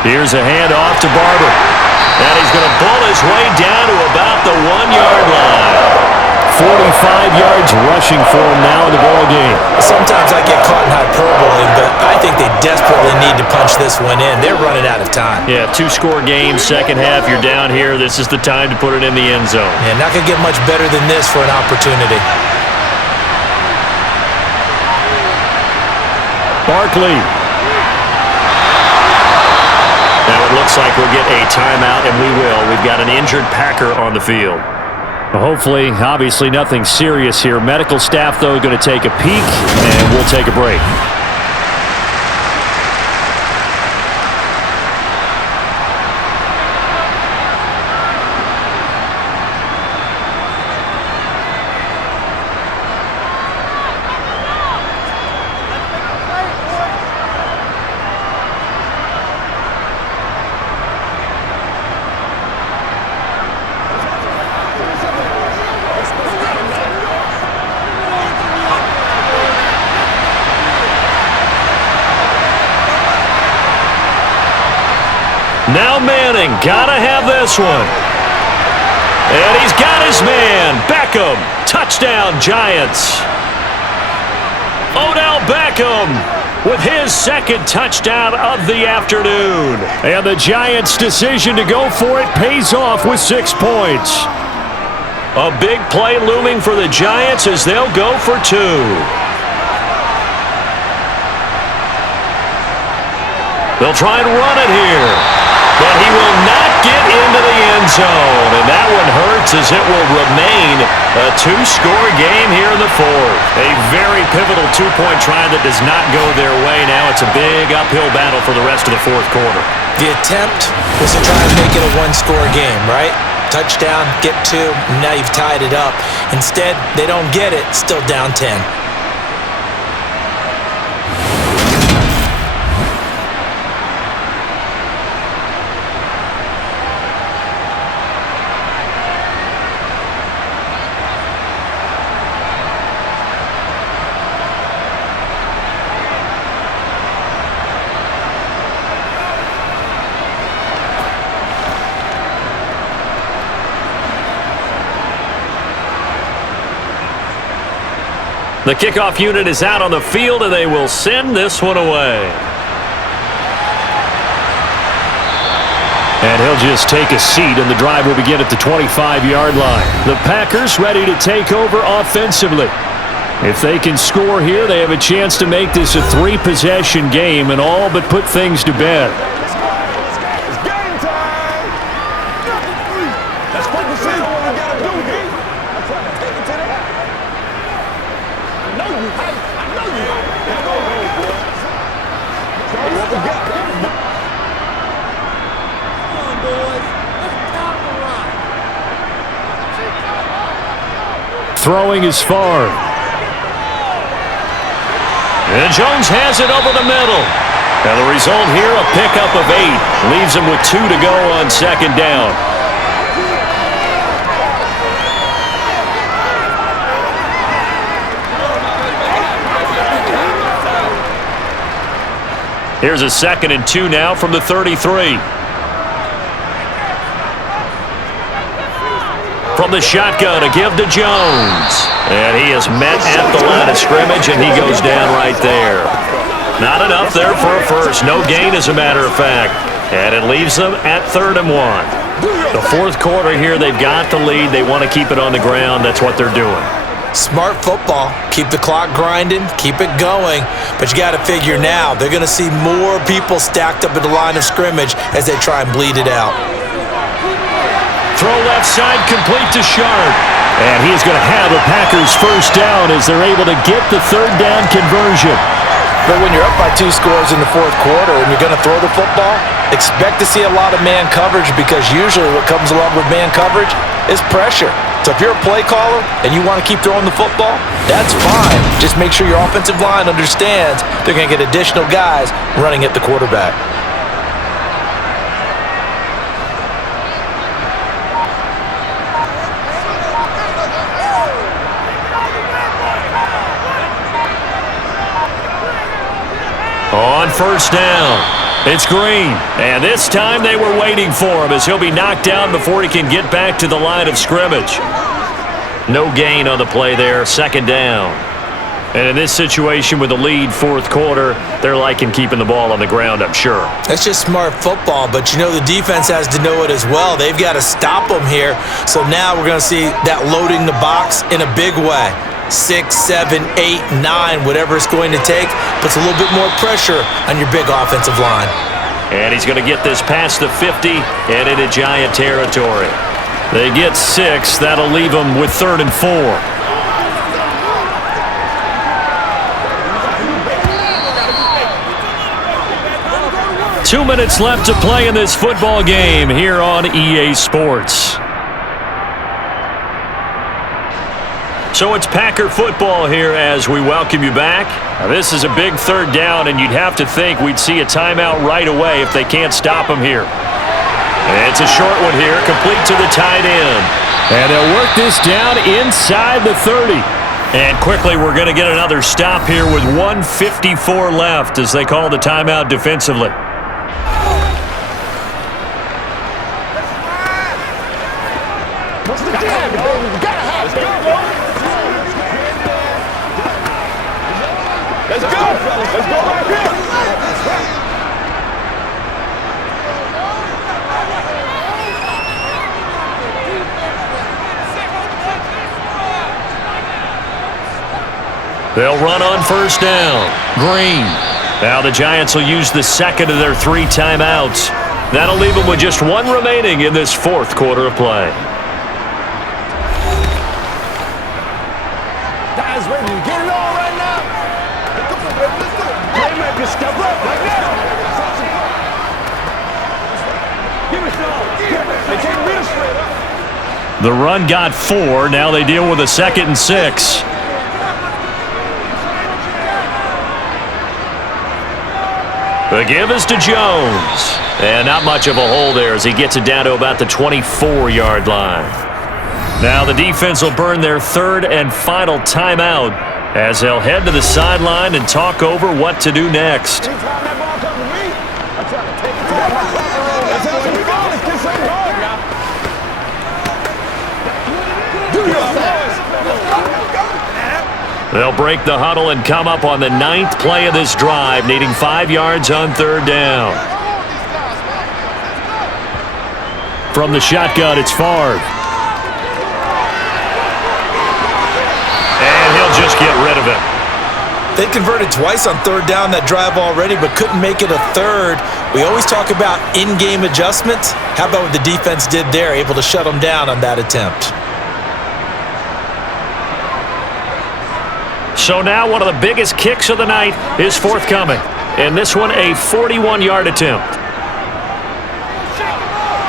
Here's a handoff to Barber. And he's going to bull his way down to about the 1-yard line. 45 yards rushing for him now in the ball game. Sometimes I get caught in hyperbole, but I think they desperately need to punch this one in. They're running out of time. Yeah, 2-score game, second half. You're down here. This is the time to put it in the end zone. Yeah, not going to get much better than this for an opportunity. Barkley. Now it looks like we'll get a timeout, and we will. We've got an injured Packer on the field. Hopefully, obviously nothing serious here. Medical staff, though, going to take a peek, and we'll take a break. Now Manning, gotta have this one. And he's got his man, Beckham. Touchdown, Giants. Odell Beckham with his 2nd touchdown of the afternoon. And the Giants' decision to go for it pays off with 6 points. A big play looming for the Giants as they'll go for 2. They'll try and run it here. But he will not get into the end zone. And that one hurts as it will remain a two-score game here in the fourth. A very pivotal two-point try that does not go their way. Now it's a big uphill battle for the rest of the fourth quarter. The attempt was to try and make it a one-score game, right? Touchdown, get two, and now you've tied it up. Instead, they don't get it, still down 10. The kickoff unit is out on the field, and they will send this one away. And he'll just take a seat, and the drive will begin at the 25-yard line. The Packers ready to take over offensively. If they can score here, they have a chance to make this a three-possession game and all but put things to bed. It's game time. Let's focus in on what we got to do here. I'm trying to take it to the house. I know you. Let's go, boy. Show me what we got. Come on, boys. Let's count the run. Throwing is far. And Jones has it over the middle. And the result here, a pickup of 8. Leaves him with 2 to go on second down. Here's a 2nd and 2 now from the 33. From the shotgun, a give to Jones. And he is met at the line of scrimmage, and he goes down right there. Not enough there for a first. No gain, as a matter of fact. And it leaves them at 3rd and 1. The fourth quarter here, they've got the lead. They want to keep it on the ground. That's what they're doing. Smart football. Keep the clock grinding, keep it going. But you got to figure now, they're going to see more people stacked up at the line of scrimmage as they try and bleed it out. Throw left side, complete to Sharp. And he is going to have the Packers first down as they're able to get the 3rd down conversion. But when you're up by 2 scores in the fourth quarter and you're going to throw the football, expect to see a lot of man coverage, because usually what comes along with man coverage is pressure. So if you're a play caller and you want to keep throwing the football, that's fine. Just make sure your offensive line understands they're going to get additional guys running at the quarterback. On first down, it's Green. And this time they were waiting for him as he'll be knocked down before he can get back to the line of scrimmage. No gain on the play there, 2nd down. And in this situation with the lead fourth quarter, they're liking keeping the ball on the ground, I'm sure. That's just smart football, but you know the defense has to know it as well. They've got to stop them here. So now we're going to see that loading the box in a big way. 6, 7, 8, 9, whatever it's going to take, puts a little bit more pressure on your big offensive line. And he's going to get this past the 50 and into Giant territory. They get 6. That'll leave them with 3rd and 4. Two minutes left to play in this football game here on EA Sports. So it's Packer football here as we welcome you back. Now this is a big 3rd down, and you'd have to think we'd see a timeout right away if they can't stop him here. And it's a short one here, complete to the tight end. And they'll work this down inside the 30. And quickly we're going to get another stop here with 1:54 left as they call the timeout defensively. What's the jam, baby? We gotta have it. Let's go, fellas. Let's go right here. They'll run on first down. Green. Now the Giants will use the second of their 3 timeouts. That'll leave them with just 1 remaining in this 4th quarter of play. Guys ready to get it on right now? Playmakers step up right now. Give me some. They can't be straight up. The run got 4. Now they deal with a 2nd and 6. The give is to Jones. And not much of a hole there as he gets it down to about the 24-yard line. Now the defense will burn their 3rd and final timeout as they'll head to the sideline and talk over what to do next. Anytime that ball comes to me, I try to take it to that room. That's how we go. This ain't hard, y'all. Do your best. They'll break the huddle and come up on the 9th play of this drive, needing 5 yards on 3rd down. From the shotgun, it's Favre. And he'll just get rid of it. They converted twice on 3rd down that drive already, but couldn't make it a 3rd. We always talk about in-game adjustments. How about what the defense did there, able to shut them down on that attempt? So now one of the biggest kicks of the night is forthcoming. And this one, a 41-yard attempt.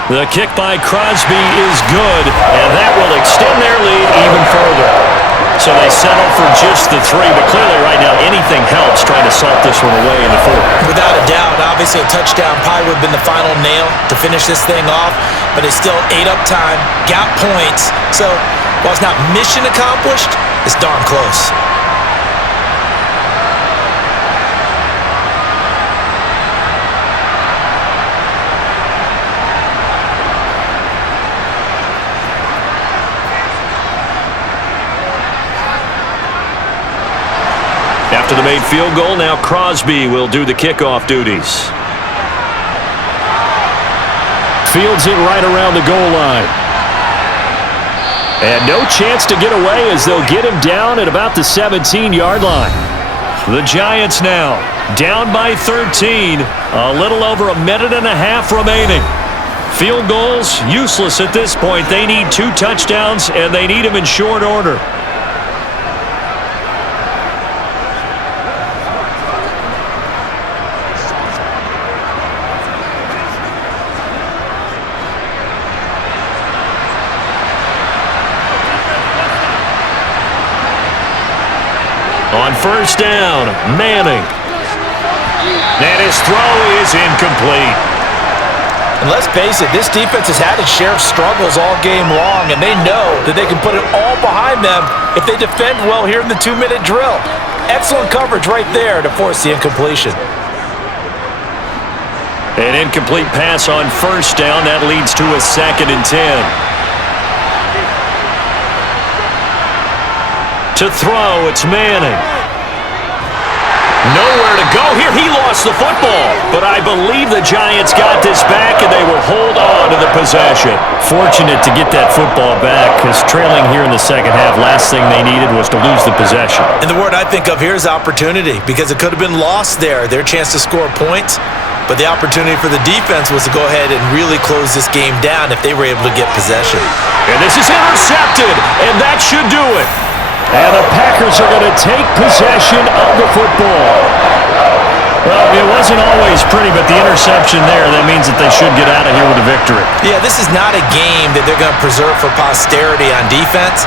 The kick by Crosby is good, and that will extend their lead even further. So they settle for just the 3, but clearly right now anything helps trying to salt this one away in the 4th. Without a doubt, obviously a touchdown probably would have been the final nail to finish this thing off, but it's still ate up time, got points. So while it's not mission accomplished, it's darn close. After the made field goal, now Crosby will do the kickoff duties. Fields it right around the goal line. And no chance to get away as they'll get him down at about the 17-yard line. The Giants now down by 13. A little over a minute and a half remaining. Field goals useless at this point. They need 2 touchdowns, and they need them in short order. On 1st down, Manning. And his throw is incomplete. And let's face it, this defense has had its share of struggles all game long, and they know that they can put it all behind them if they defend well here in the 2-minute drill. Excellent coverage right there to force the incompletion. An incomplete pass on 1st down. That leads to a 2nd and 10. To throw, it's Manning. Nowhere to go here. He lost the football. But I believe the Giants got this back, and they will hold on to the possession. Fortunate to get that football back, because trailing here in the 2nd half, last thing they needed was to lose the possession. And the word I think of here is opportunity, because it could have been lost there, their chance to score points. But the opportunity for the defense was to go ahead and really close this game down if they were able to get possession. And this is intercepted, and that should do it. And the Packers are going to take possession of the football. Well, it wasn't always pretty, but the interception there, that means that they should get out of here with a victory. Yeah, this is not a game that they're going to preserve for posterity on defense,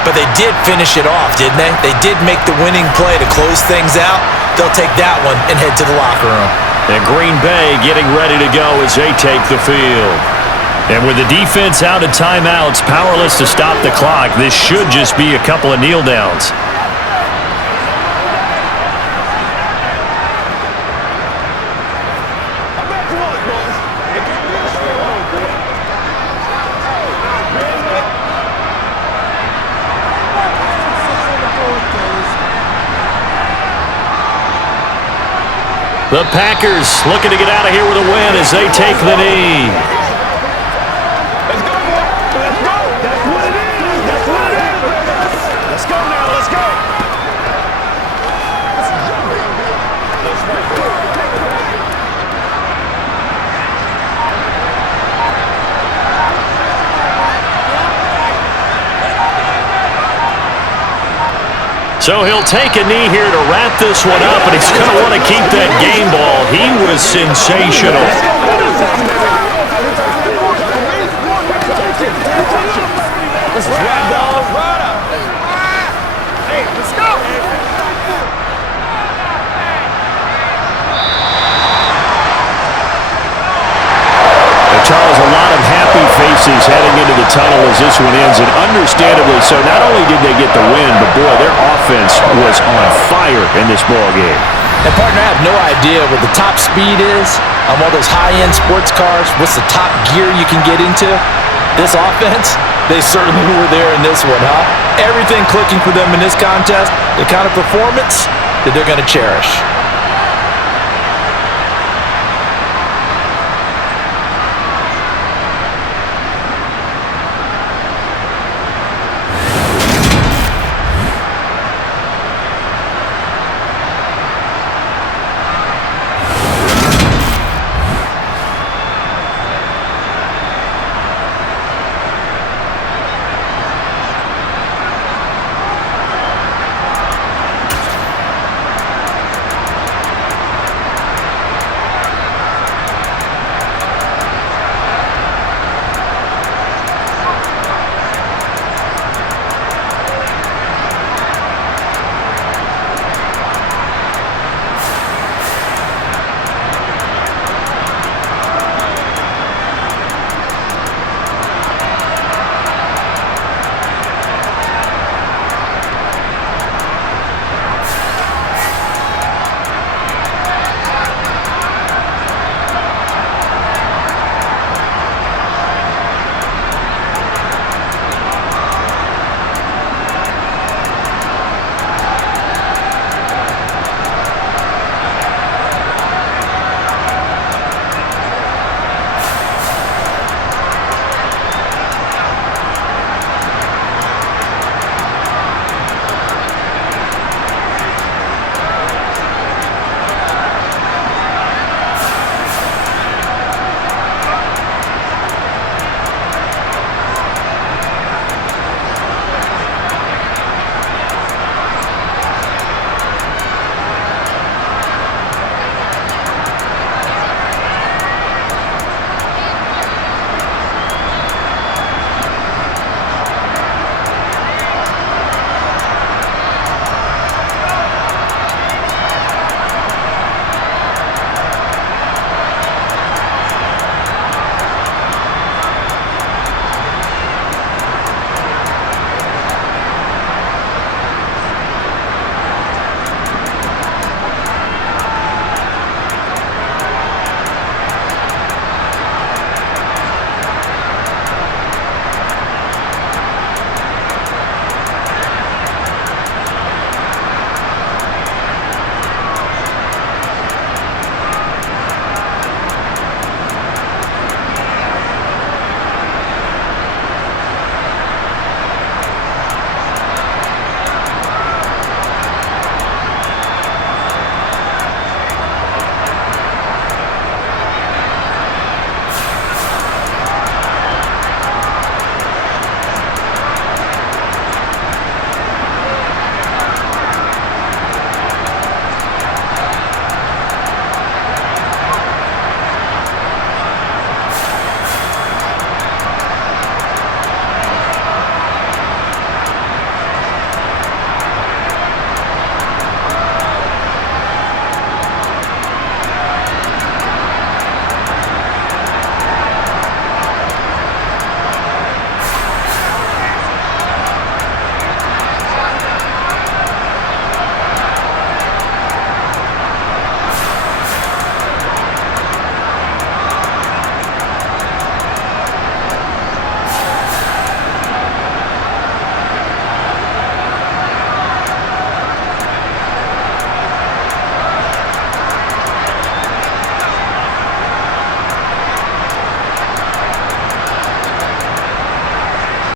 but they did finish it off, didn't they? They did make the winning play to close things out. They'll take that one and head to the locker room. And Green Bay getting ready to go as they take the field. And with the defense out of timeouts, powerless to stop the clock, this should just be a couple of kneel downs. The Packers looking to get out of here with a win as they take the knee. Let's go, boy. Let's go. That's what it is. That's what it is. Let's go now. Let's go. So he'll take a knee here to wrap this one up, and he's going to want to keep that game ball. He was sensational. Charles, a lot of happy faces heading into the tunnel as this one ends, and understandably so. Not only did they get the win, but boy, their offense was on fire in this ball game. And partner, I have no idea what the top speed is on one of those high-end sports cars. What's the top gear you can get into? This offense, they certainly were there in this one, huh? Everything clicking for them in this contest, the kind of performance that they're going to cherish.